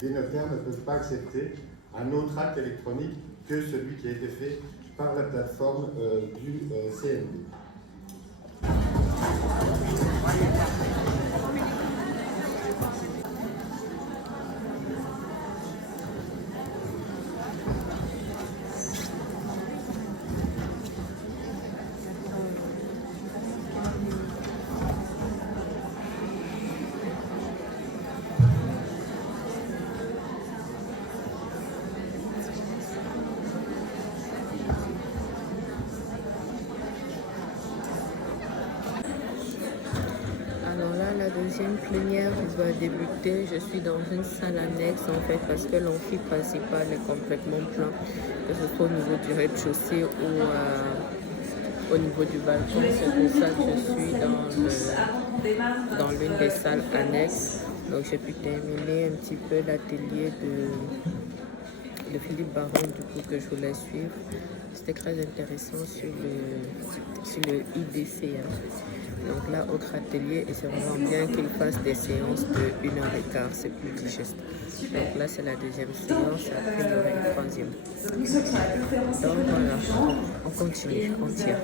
Les notaires ne peuvent pas accepter un autre acte électronique que celui qui a été fait par la plateforme du CNB. deuxième plénière va débuter. Je suis dans une salle annexe en fait parce que l'amphi principal est complètement plein, que ce soit au niveau du rez-de-chaussée ou au niveau du balcon. C'est pour ça que je suis dans l'une des salles annexes. Donc j'ai pu terminer un petit peu l'atelier de Philippe Baron du coup que je voulais suivre. C'était très intéressant sur le IDCM. Donc là, autre atelier, et c'est vraiment bien qu'il fasse des séances de 1h15, c'est plus digeste. Donc là, c'est la deuxième séance, et après il y aura une troisième. Donc voilà, on continue, on tire.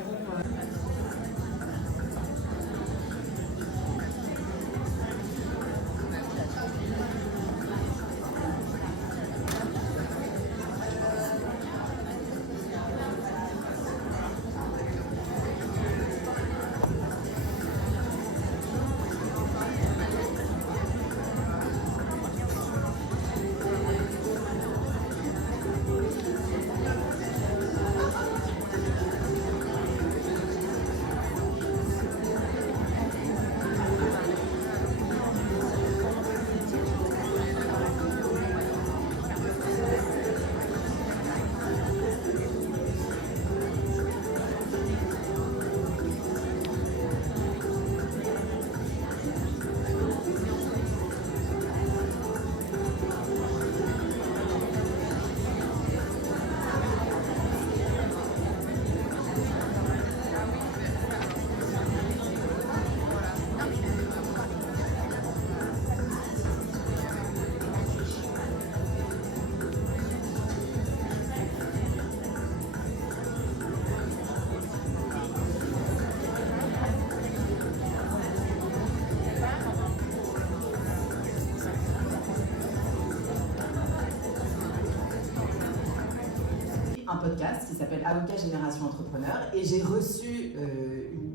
Un podcast qui s'appelle Avocat Génération Entrepreneur et j'ai reçu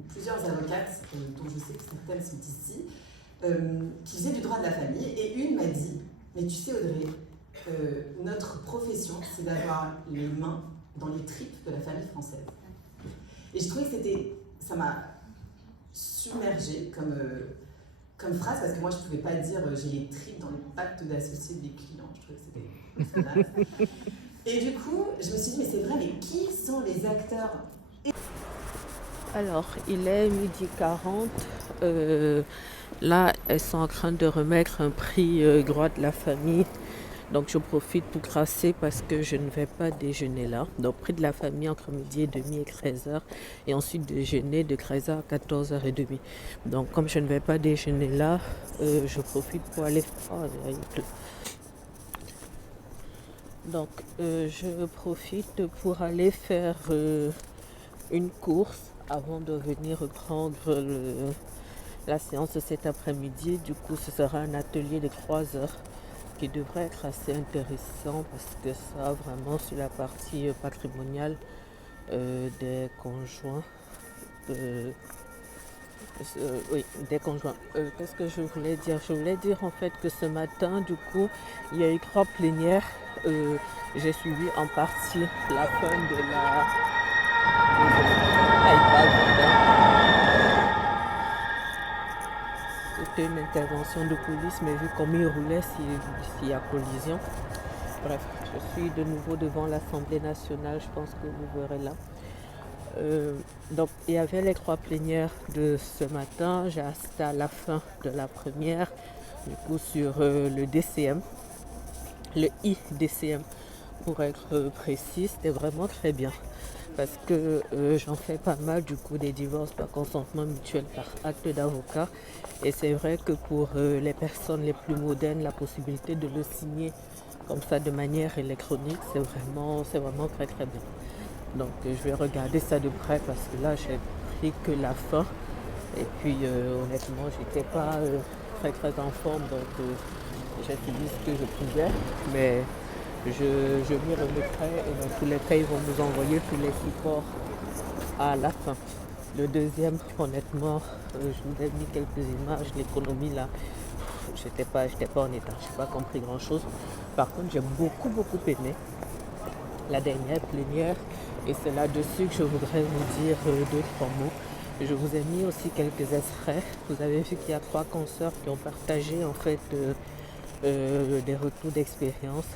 plusieurs avocates, dont je sais que certaines sont ici, qui faisaient du droit de la famille, et une m'a dit « Mais tu sais Audrey, notre profession c'est d'avoir les mains dans les tripes de la famille française. » Et je trouvais que ça m'a submergée comme phrase, parce que moi je ne pouvais pas dire « J'ai les tripes dans les pattes d'associés des clients », je trouvais que c'était naze. Et du coup, je me suis dit, mais c'est vrai, mais qui sont les acteurs? Alors, il est 12h40. Là, elles sont en train de remettre un prix droit de la famille. Donc, je profite pour crasser parce que je ne vais pas déjeuner là. Donc, prix de la famille entre midi et demi et 13h. Et ensuite, déjeuner de 13h à 14h30. Donc, comme je ne vais pas déjeuner là, je profite pour aller... Oh, il pleut. Donc, je profite pour aller faire une course avant de venir reprendre la séance de cet après-midi. Du coup, ce sera un atelier de 3 heures qui devrait être assez intéressant parce que ça, vraiment, sur la partie patrimoniale des conjoints. Oui, des conjoints. Qu'est-ce que je voulais dire? Je voulais dire en fait que ce matin, du coup, il y a eu 3 plénières. J'ai suivi en partie la fin de la... C'était une intervention de police, mais vu comme il roulait, s'il y a collision. Bref, je suis de nouveau devant l'Assemblée nationale, je pense que vous verrez là. Donc il y avait les 3 plénières de ce matin. J'ai assisté à la fin de la première, du coup sur le DCM, le IDCM pour être précis. C'était vraiment très bien parce que j'en fais pas mal du coup des divorces par consentement mutuel par acte d'avocat, et c'est vrai que pour les personnes les plus modernes, la possibilité de le signer comme ça de manière électronique, c'est vraiment très très bien. Donc je vais regarder ça de près parce que là j'ai pris que la fin, et puis honnêtement j'étais pas très en forme, donc j'ai fini ce que je pouvais, mais je m'y remettrai, et dans tous les cas ils vont nous envoyer tous les supports à la fin. Le deuxième, honnêtement, je vous ai mis quelques images, l'économie là, j'étais pas en état, je n'ai pas compris grand chose. Par contre j'ai beaucoup aimé la dernière plénière, et c'est là-dessus que je voudrais vous dire 2-3 mots. Je vous ai mis aussi quelques extraits. Vous avez vu qu'il y a 3 consoeurs qui ont partagé en fait des retours d'expérience.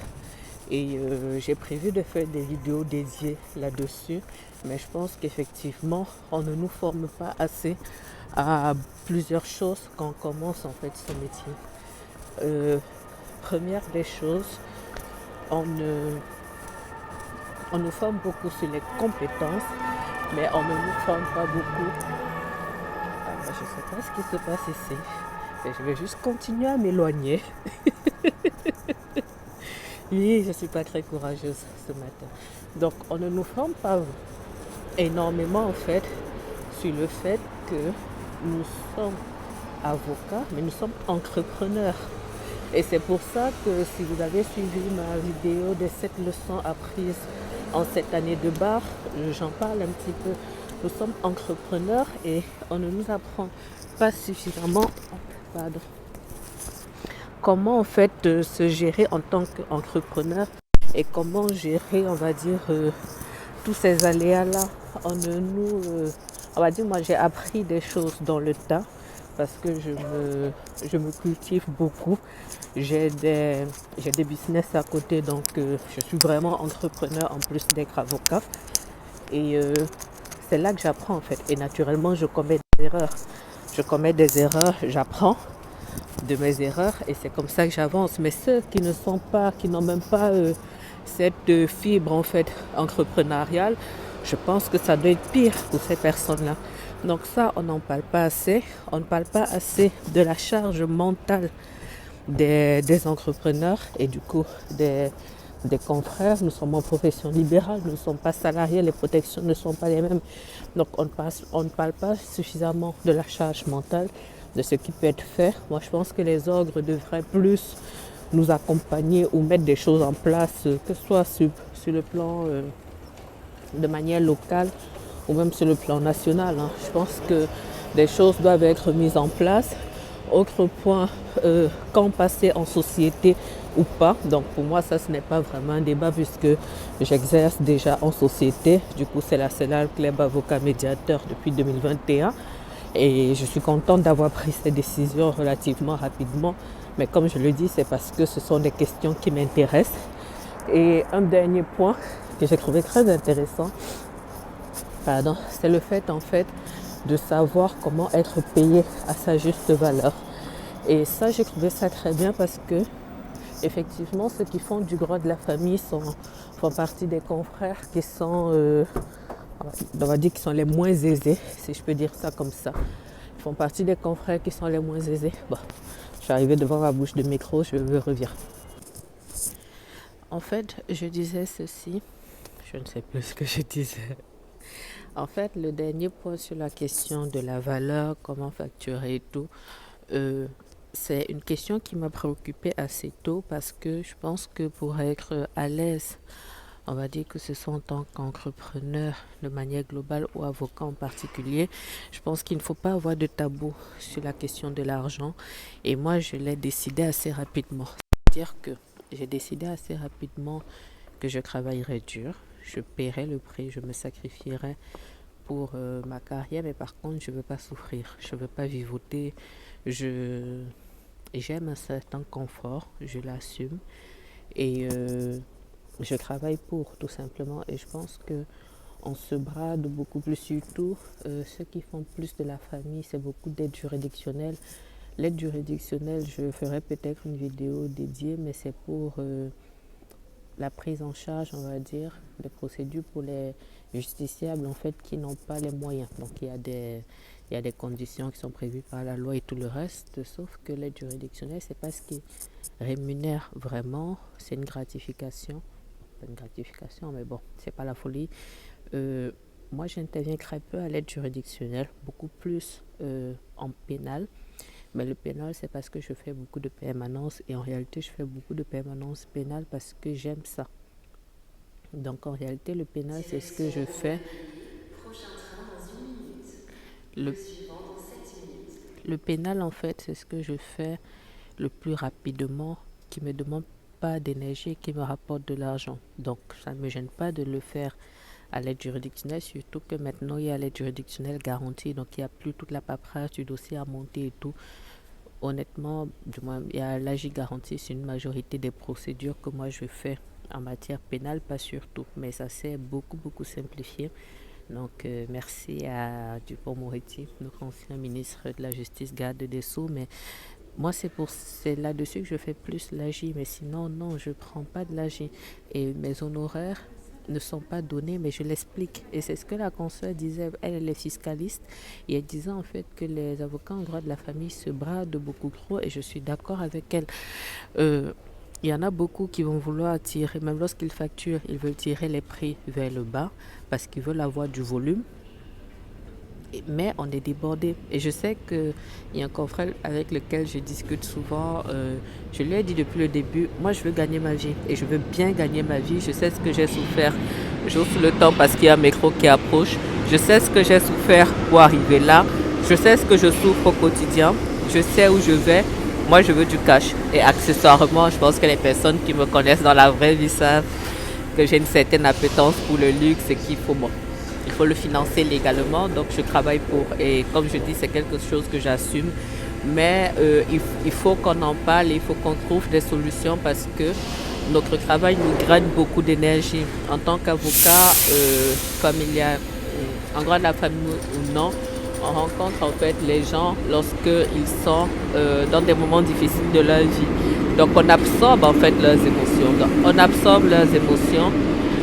Et j'ai prévu de faire des vidéos dédiées là-dessus. Mais je pense qu'effectivement, on ne nous forme pas assez à plusieurs choses quand on commence en fait ce métier. Première des choses, on nous forme beaucoup sur les compétences, mais on ne nous forme pas beaucoup. Je ne sais pas ce qui se passe ici. Mais je vais juste continuer à m'éloigner. Oui, je ne suis pas très courageuse ce matin. Donc, on ne nous forme pas énormément en fait sur le fait que nous sommes avocats, mais nous sommes entrepreneurs. Et c'est pour ça que si vous avez suivi ma vidéo des 7 leçons apprises en cette année de bar, j'en parle un petit peu. Nous sommes entrepreneurs et on ne nous apprend pas suffisamment comment en fait se gérer en tant qu'entrepreneur et comment gérer, on va dire, tous ces aléas-là. On va dire, moi j'ai appris des choses dans le tas parce que je me cultive beaucoup. J'ai des business à côté, donc je suis vraiment entrepreneur en plus d'être avocat. Et c'est là que j'apprends en fait. Et naturellement, je commets des erreurs. Je commets des erreurs, j'apprends de mes erreurs et c'est comme ça que j'avance. Mais ceux qui n'ont même pas cette fibre en fait entrepreneuriale, je pense que ça doit être pire pour ces personnes-là. Donc ça, on n'en parle pas assez. On ne parle pas assez de la charge mentale des entrepreneurs et du coup des confrères. Nous sommes en profession libérale, nous ne sommes pas salariés, les protections ne sont pas les mêmes. Donc on ne parle pas suffisamment de la charge mentale, de ce qui peut être fait. Moi je pense que les ordres devraient plus nous accompagner ou mettre des choses en place, que ce soit sur le plan de manière locale ou même sur le plan national. Je pense que des choses doivent être mises en place. Autre point, quand passer en société ou pas. Donc pour moi, ça, ce n'est pas vraiment un débat puisque j'exerce déjà en société. Du coup, c'est la CELAL Club Avocat Médiateur depuis 2021. Et je suis contente d'avoir pris ces décisions relativement rapidement. Mais comme je le dis, c'est parce que ce sont des questions qui m'intéressent. Et un dernier point que j'ai trouvé très intéressant, c'est le fait en fait de savoir comment être payé à sa juste valeur. Et ça, j'ai trouvé ça très bien parce que effectivement, ceux qui font du droit de la famille font partie des confrères qui sont, on va dire, qui sont les moins aisés, si je peux dire ça comme ça. Ils font partie des confrères qui sont les moins aisés. Bon, je suis arrivée devant ma bouche de micro, je reviens. En fait, je disais ceci, je ne sais plus ce que je disais. En fait, le dernier point sur la question de la valeur, comment facturer et tout, c'est une question qui m'a préoccupée assez tôt parce que je pense que pour être à l'aise, on va dire que ce soit en tant qu'entrepreneur de manière globale ou avocat en particulier, je pense qu'il ne faut pas avoir de tabou sur la question de l'argent. Et moi, je l'ai décidé assez rapidement. C'est-à-dire que j'ai décidé assez rapidement que je travaillerais dur, je paierais le prix, je me sacrifierais pour ma carrière, mais par contre, je ne veux pas souffrir, je ne veux pas vivoter. J'aime un certain confort, je l'assume et je travaille pour tout simplement. Et je pense qu'on se brade beaucoup plus, surtout ceux qui font plus de la famille, c'est beaucoup d'aide juridictionnelle. L'aide juridictionnelle, je ferai peut-être une vidéo dédiée, mais c'est pour la prise en charge, on va dire, des procédures pour les justiciables en fait qui n'ont pas les moyens. Donc il y a des conditions qui sont prévues par la loi et tout le reste, sauf que l'aide juridictionnelle, c'est pas ce qui rémunère vraiment, c'est une gratification. Pas une gratification, mais bon, c'est pas la folie. Moi, j'interviens très peu à l'aide juridictionnelle, beaucoup plus en pénal. Mais le pénal, c'est parce que je fais beaucoup de permanence et en réalité, je fais beaucoup de permanence pénale parce que j'aime ça. Donc en réalité, le pénal, c'est ce que je fais. Le pénal, en fait, c'est ce que je fais le plus rapidement, qui ne me demande pas d'énergie et qui me rapporte de l'argent. Donc ça ne me gêne pas de le faire à l'aide juridictionnelle, surtout que maintenant il y a l'aide juridictionnelle garantie, donc il n'y a plus toute la paperasse du dossier à monter et tout. Honnêtement, du moins, il y a l'AJ garantie, c'est une majorité des procédures que moi je fais en matière pénale, pas surtout, mais ça s'est beaucoup simplifié. Donc merci à Dupond-Moretti, notre ancien ministre de la Justice, garde des Sceaux, mais moi c'est là-dessus que je fais plus l'AJ, mais sinon non, je ne prends pas de l'AJ. Et mes honoraires ne sont pas donnés, mais je l'explique. Et c'est ce que la consoeur disait, elle est fiscaliste, et elle disait en fait que les avocats en droit de la famille se bradent beaucoup trop, et je suis d'accord avec elle. Il y en a beaucoup qui vont vouloir tirer, même lorsqu'ils facturent, ils veulent tirer les prix vers le bas parce qu'ils veulent avoir du volume. Mais on est débordé. Et je sais qu'il y a un confrère avec lequel je discute souvent. Je lui ai dit depuis le début, moi je veux gagner ma vie. Et je veux bien gagner ma vie. Je sais ce que j'ai souffert. J'ouvre le temps parce qu'il y a un métro qui approche. Je sais ce que j'ai souffert pour arriver là. Je sais ce que je souffre au quotidien. Je sais où je vais. Moi, je veux du cash. Et accessoirement, je pense que les personnes qui me connaissent dans la vraie vie savent que j'ai une certaine appétence pour le luxe et qu'il faut, il faut le financer légalement. Donc, je travaille pour. Et comme je dis, c'est quelque chose que j'assume. Mais il faut qu'on en parle, il faut qu'on trouve des solutions parce que notre travail nous draine beaucoup d'énergie. En tant qu'avocat, comme il y a en droit de la famille ou non, on rencontre en fait les gens lorsqu'ils sont dans des moments difficiles de leur vie. Donc on absorbe en fait leurs émotions. Donc, on absorbe leurs émotions,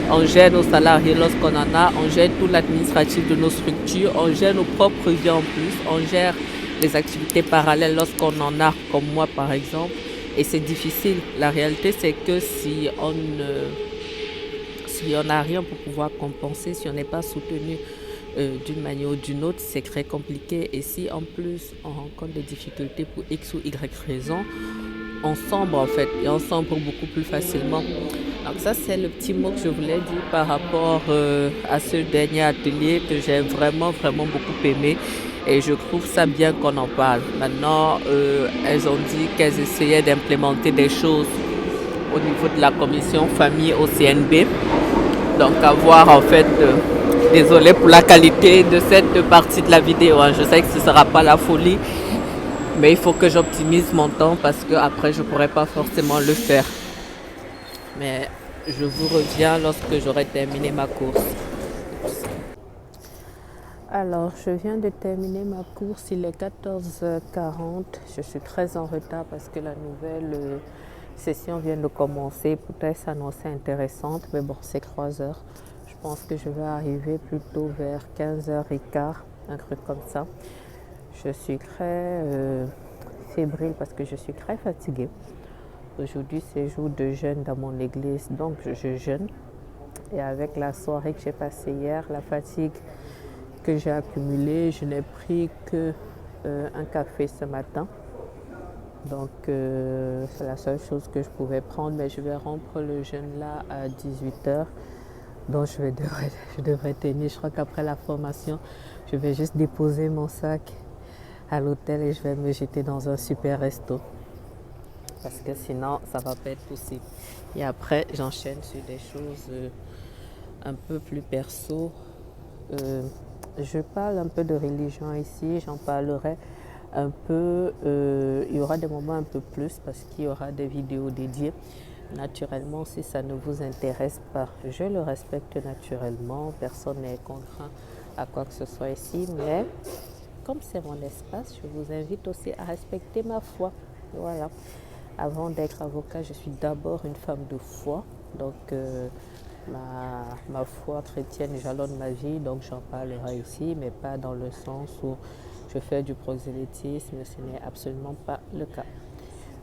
on gère nos salariés lorsqu'on en a, on gère tout l'administratif de nos structures, on gère nos propres vies en plus, on gère les activités parallèles lorsqu'on en a, comme moi par exemple. Et c'est difficile. La réalité c'est que si on n'a rien pour pouvoir compenser, si on n'est pas soutenu d'une manière ou d'une autre, c'est très compliqué. Et si en plus on rencontre des difficultés pour X ou Y raison, on sombre en fait, et on sombre beaucoup plus facilement. Donc ça c'est le petit mot que je voulais dire par rapport à ce dernier atelier que j'ai vraiment beaucoup aimé. Et je trouve ça bien qu'on en parle. Maintenant, elles ont dit qu'elles essayaient d'implémenter des choses au niveau de la commission famille au CNB. Donc à voir en fait... Désolée pour la qualité de cette partie de la vidéo. Je sais que ce ne sera pas la folie, mais il faut que j'optimise mon temps parce qu'après, je ne pourrai pas forcément le faire. Mais je vous reviens lorsque j'aurai terminé ma course. Alors, je viens de terminer ma course. Il est 14h40. Je suis très en retard parce que la nouvelle session vient de commencer. Pourtant, elle s'annonçait intéressante, mais bon, c'est 3 heures. Je pense que je vais arriver plutôt vers 15h15, un truc comme ça. Je suis très fébrile parce que je suis très fatiguée. Aujourd'hui, c'est jour de jeûne dans mon église, donc je jeûne. Et avec la soirée que j'ai passée hier, la fatigue que j'ai accumulée, je n'ai pris qu'un café ce matin. Donc, c'est la seule chose que je pouvais prendre, mais je vais rompre le jeûne là à 18h. Donc je devrais tenir. Je crois qu'après la formation, je vais juste déposer mon sac à l'hôtel et je vais me jeter dans un super resto. Parce que sinon, ça ne va pas être possible. Et après, j'enchaîne sur des choses un peu plus perso. Je parle un peu de religion ici, j'en parlerai un peu. Il y aura des moments un peu plus parce qu'il y aura des vidéos dédiées. Naturellement, si ça ne vous intéresse pas, je le respecte naturellement. Personne n'est contraint à quoi que ce soit ici. Mais comme c'est mon espace, je vous invite aussi à respecter ma foi. Voilà. Avant d'être avocat, je suis d'abord une femme de foi. Donc, ma foi chrétienne jalonne ma vie. Donc, j'en parlerai ici, mais pas dans le sens où je fais du prosélytisme. Ce n'est absolument pas le cas.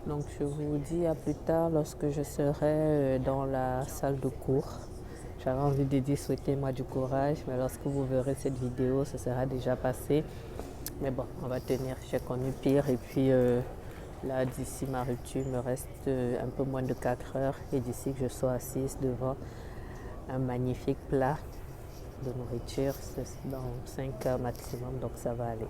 Donc je vous dis à plus tard lorsque je serai dans la salle de cours. J'avais envie de dire souhaitez-moi du courage, mais lorsque vous verrez cette vidéo, ce sera déjà passé. Mais bon, on va tenir, j'ai connu pire. Et puis là, d'ici ma rupture, il me reste un peu moins de 4 heures. Et d'ici que je sois assise devant un magnifique plat de nourriture, c'est dans 5 heures maximum, donc ça va aller.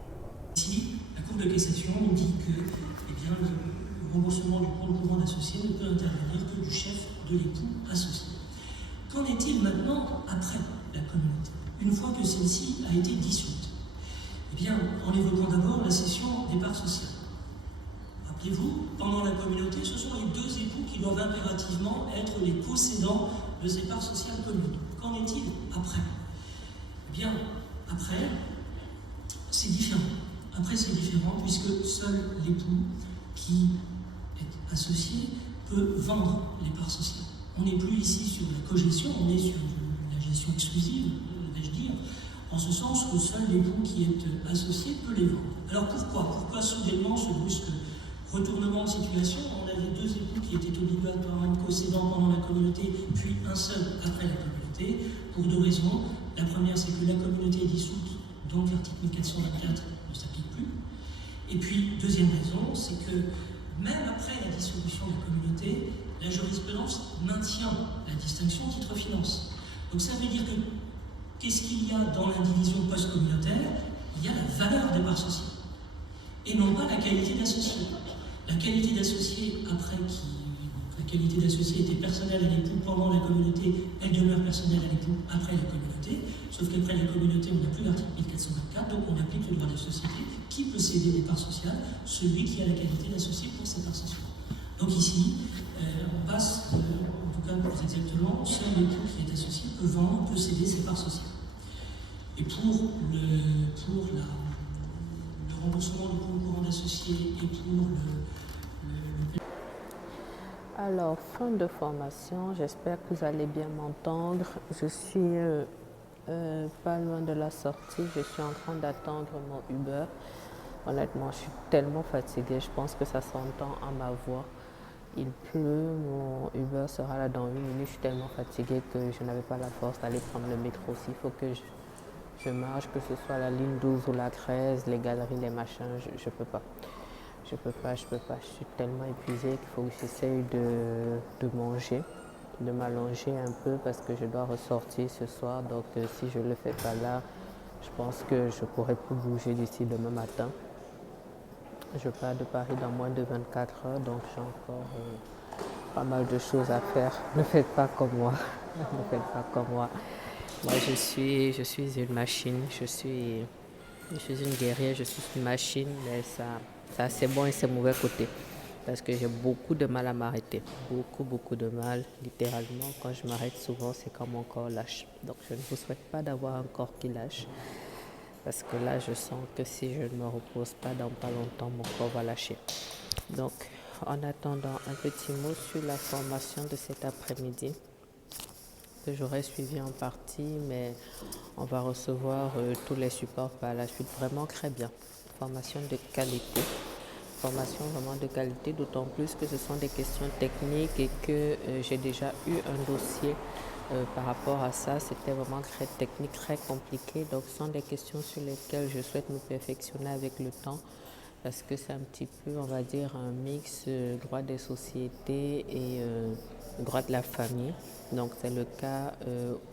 Ici, la Cour de cassation nous dit que le remboursement du compte-courant d'associé ne peut intervenir que du chef de l'époux associé. Qu'en est-il maintenant après ? la communauté, une fois que celle-ci a été dissoute? Eh bien, en évoquant d'abord la cession des parts sociales. Rappelez-vous, pendant la communauté, ce sont les deux époux qui doivent impérativement être les possédants de ces parts sociales communes. Qu'en est-il après? Eh bien, après, c'est différent. Après, c'est différent puisque seul l'époux qui est associé peut vendre les parts sociales. On n'est plus ici sur la cogestion, on est sur la gestion exclusive, vais-je dire, en ce sens que seul l'époux qui est associé peut les vendre. Alors pourquoi soudainement ce brusque retournement de situation? On avait deux époux qui étaient obligatoirement possédants pendant la communauté, puis un seul après la communauté, pour deux raisons. La première, c'est que la communauté est dissoute, donc l'article 1424 ne s'applique plus. Et puis, deuxième raison, c'est que même après la dissolution de la communauté, la jurisprudence maintient la distinction titre-finance. Donc ça veut dire que qu'est-ce qu'il y a dans l'indivision post-communautaire? Il y a la valeur des parts sociales, et non pas la qualité d'associé. La qualité d'associé, la qualité d'associé était personnelle à l'époux pendant la communauté, elle demeure personnelle à l'époux après la communauté, sauf qu'après la communauté, on n'a plus l'article 1424, donc on applique le droit de la société. Qui peut céder des parts sociales? Celui qui a la qualité d'associé pour ses parts sociales. Donc ici, on passe, en tout cas plus exactement, seul l'époux qui est associé peut vendre, peut céder ses parts sociales. Et pour le remboursement du compte courant d'associé et pour Alors, fin de formation, j'espère que vous allez bien m'entendre. Je suis pas loin de la sortie, je suis en train d'attendre mon Uber. Honnêtement, je suis tellement fatiguée, je pense que ça s'entend à ma voix. Il pleut, mon Uber sera là dans 1 minute, je suis tellement fatiguée que je n'avais pas la force d'aller prendre le métro aussi. Il faut que je marche, que ce soit la ligne 12 ou la 13, les galeries, les machins, je peux pas. Je peux pas. Je suis tellement épuisée qu'il faut que j'essaye de manger, de m'allonger un peu parce que je dois ressortir ce soir. Donc si je ne le fais pas là, je pense que je ne pourrai plus bouger d'ici demain matin. Je pars de Paris dans moins de 24 heures, donc j'ai encore pas mal de choses à faire. Ne faites pas comme moi. Ne faites pas comme moi. Moi, je suis une machine. Je suis une guerrière, je suis une machine, mais ça a ses bons et ses mauvais côtés. Parce que j'ai beaucoup de mal à m'arrêter. Beaucoup de mal. Littéralement, quand je m'arrête souvent, c'est quand mon corps lâche. Donc, je ne vous souhaite pas d'avoir un corps qui lâche. Parce que là, je sens que si je ne me repose pas dans pas longtemps, mon corps va lâcher. Donc, en attendant, un petit mot sur la formation de cet après-midi que j'aurais suivi en partie, mais on va recevoir tous les supports par la suite. Vraiment très bien. Formation de qualité. Formation vraiment de qualité, d'autant plus que ce sont des questions techniques et que j'ai déjà eu un dossier par rapport à ça. C'était vraiment très technique, très compliqué. Donc, ce sont des questions sur lesquelles je souhaite me perfectionner avec le temps parce que c'est un petit peu, on va dire, un mix droit des sociétés et droit de la famille. Donc, c'est le cas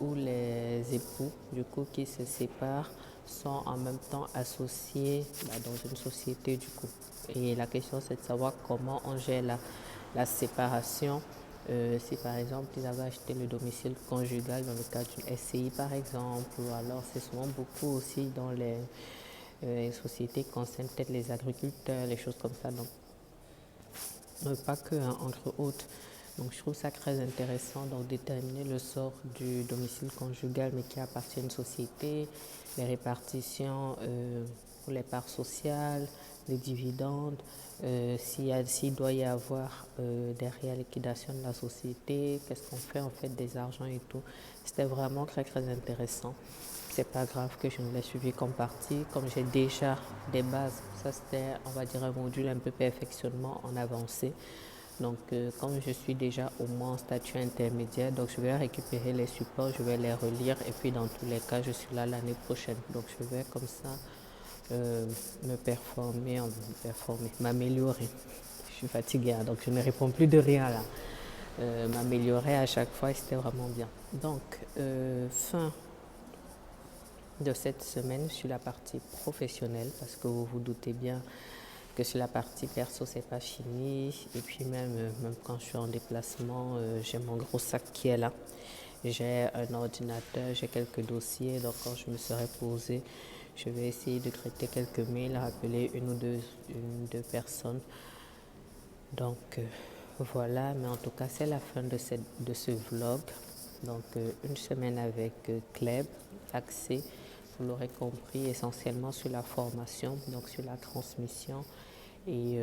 où les époux, du coup, qui se séparent, sont en même temps associés dans une société, du coup. Et la question, c'est de savoir comment on gère la séparation. Si par exemple ils avaient acheté le domicile conjugal dans le cadre d'une SCI par exemple, ou alors c'est souvent beaucoup aussi dans les sociétés qui concernent peut-être les agriculteurs, les choses comme ça, donc pas que entre autres. Donc je trouve ça très intéressant, donc déterminer le sort du domicile conjugal mais qui appartient à une société, les répartitions pour les parts sociales, les dividendes, s'il doit y avoir derrière liquidation de la société, qu'est-ce qu'on fait en fait des argents et tout. C'était vraiment très intéressant. C'est pas grave que je ne l'ai suivi comme partie, comme j'ai déjà des bases. Ça c'était, on va dire, un module un peu perfectionnement en avancée. Donc comme je suis déjà au moins en statut intermédiaire, donc je vais récupérer les supports, je vais les relire et puis dans tous les cas je suis là l'année prochaine. Donc je vais comme ça m'améliorer. Je suis fatiguée, hein, donc je ne réponds plus de rien là. M'améliorer à chaque fois et c'était vraiment bien. Donc fin de cette semaine sur la partie professionnelle parce que vous vous doutez bien que sur la partie perso c'est pas fini et puis même quand je suis en déplacement j'ai mon gros sac qui est là j'ai un ordinateur, j'ai quelques dossiers, donc quand je me serai posée, je vais essayer de traiter quelques mails, rappeler une ou deux personnes. Donc voilà, mais en tout cas c'est la fin de ce vlog. Donc une semaine avec Kleb, axé, vous l'aurez compris, essentiellement sur la formation, donc sur la transmission et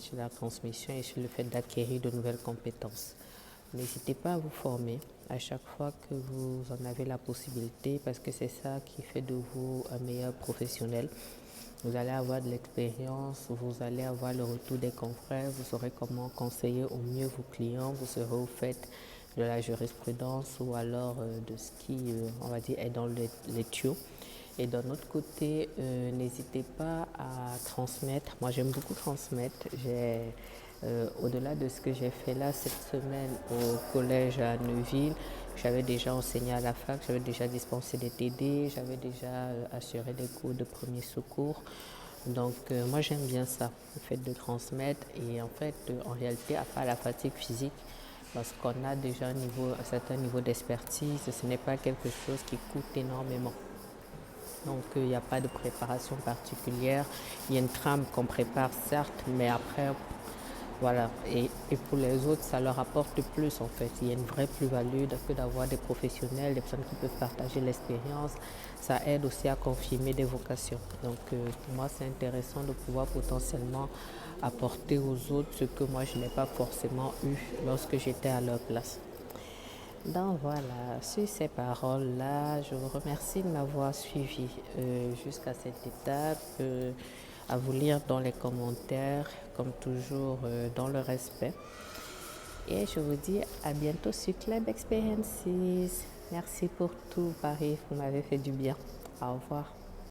sur le fait d'acquérir de nouvelles compétences. N'hésitez pas à vous former à chaque fois que vous en avez la possibilité, parce que c'est ça qui fait de vous un meilleur professionnel. Vous allez avoir de l'expérience, vous allez avoir le retour des confrères, vous saurez comment conseiller au mieux vos clients, vous serez au fait de la jurisprudence ou alors de ce qui, on va dire, est dans les tuyaux. Et d'un autre côté, n'hésitez pas à transmettre. Moi, j'aime beaucoup transmettre. Au-delà de ce que j'ai fait là cette semaine au collège à Neuville, j'avais déjà enseigné à la fac, j'avais déjà dispensé des TD, j'avais déjà assuré des cours de premier secours. Donc moi j'aime bien ça, le fait de transmettre. Et en fait, en réalité, à part la fatigue physique, parce qu'on a déjà un certain niveau d'expertise, ce n'est pas quelque chose qui coûte énormément. Donc il n'y a pas de préparation particulière. Il y a une trame qu'on prépare certes, mais après, voilà. Et pour les autres, ça leur apporte plus en fait. Il y a une vraie plus-value que d'avoir des professionnels, des personnes qui peuvent partager l'expérience. Ça aide aussi à confirmer des vocations. Donc pour moi, c'est intéressant de pouvoir potentiellement apporter aux autres ce que moi, je n'ai pas forcément eu lorsque j'étais à leur place. Donc voilà, sur ces paroles-là, je vous remercie de m'avoir suivi jusqu'à cette étape. À vous lire dans les commentaires, comme toujours dans le respect. Et je vous dis à bientôt sur Kleb Experiences. Merci pour tout, Paris, vous m'avez fait du bien. Au revoir.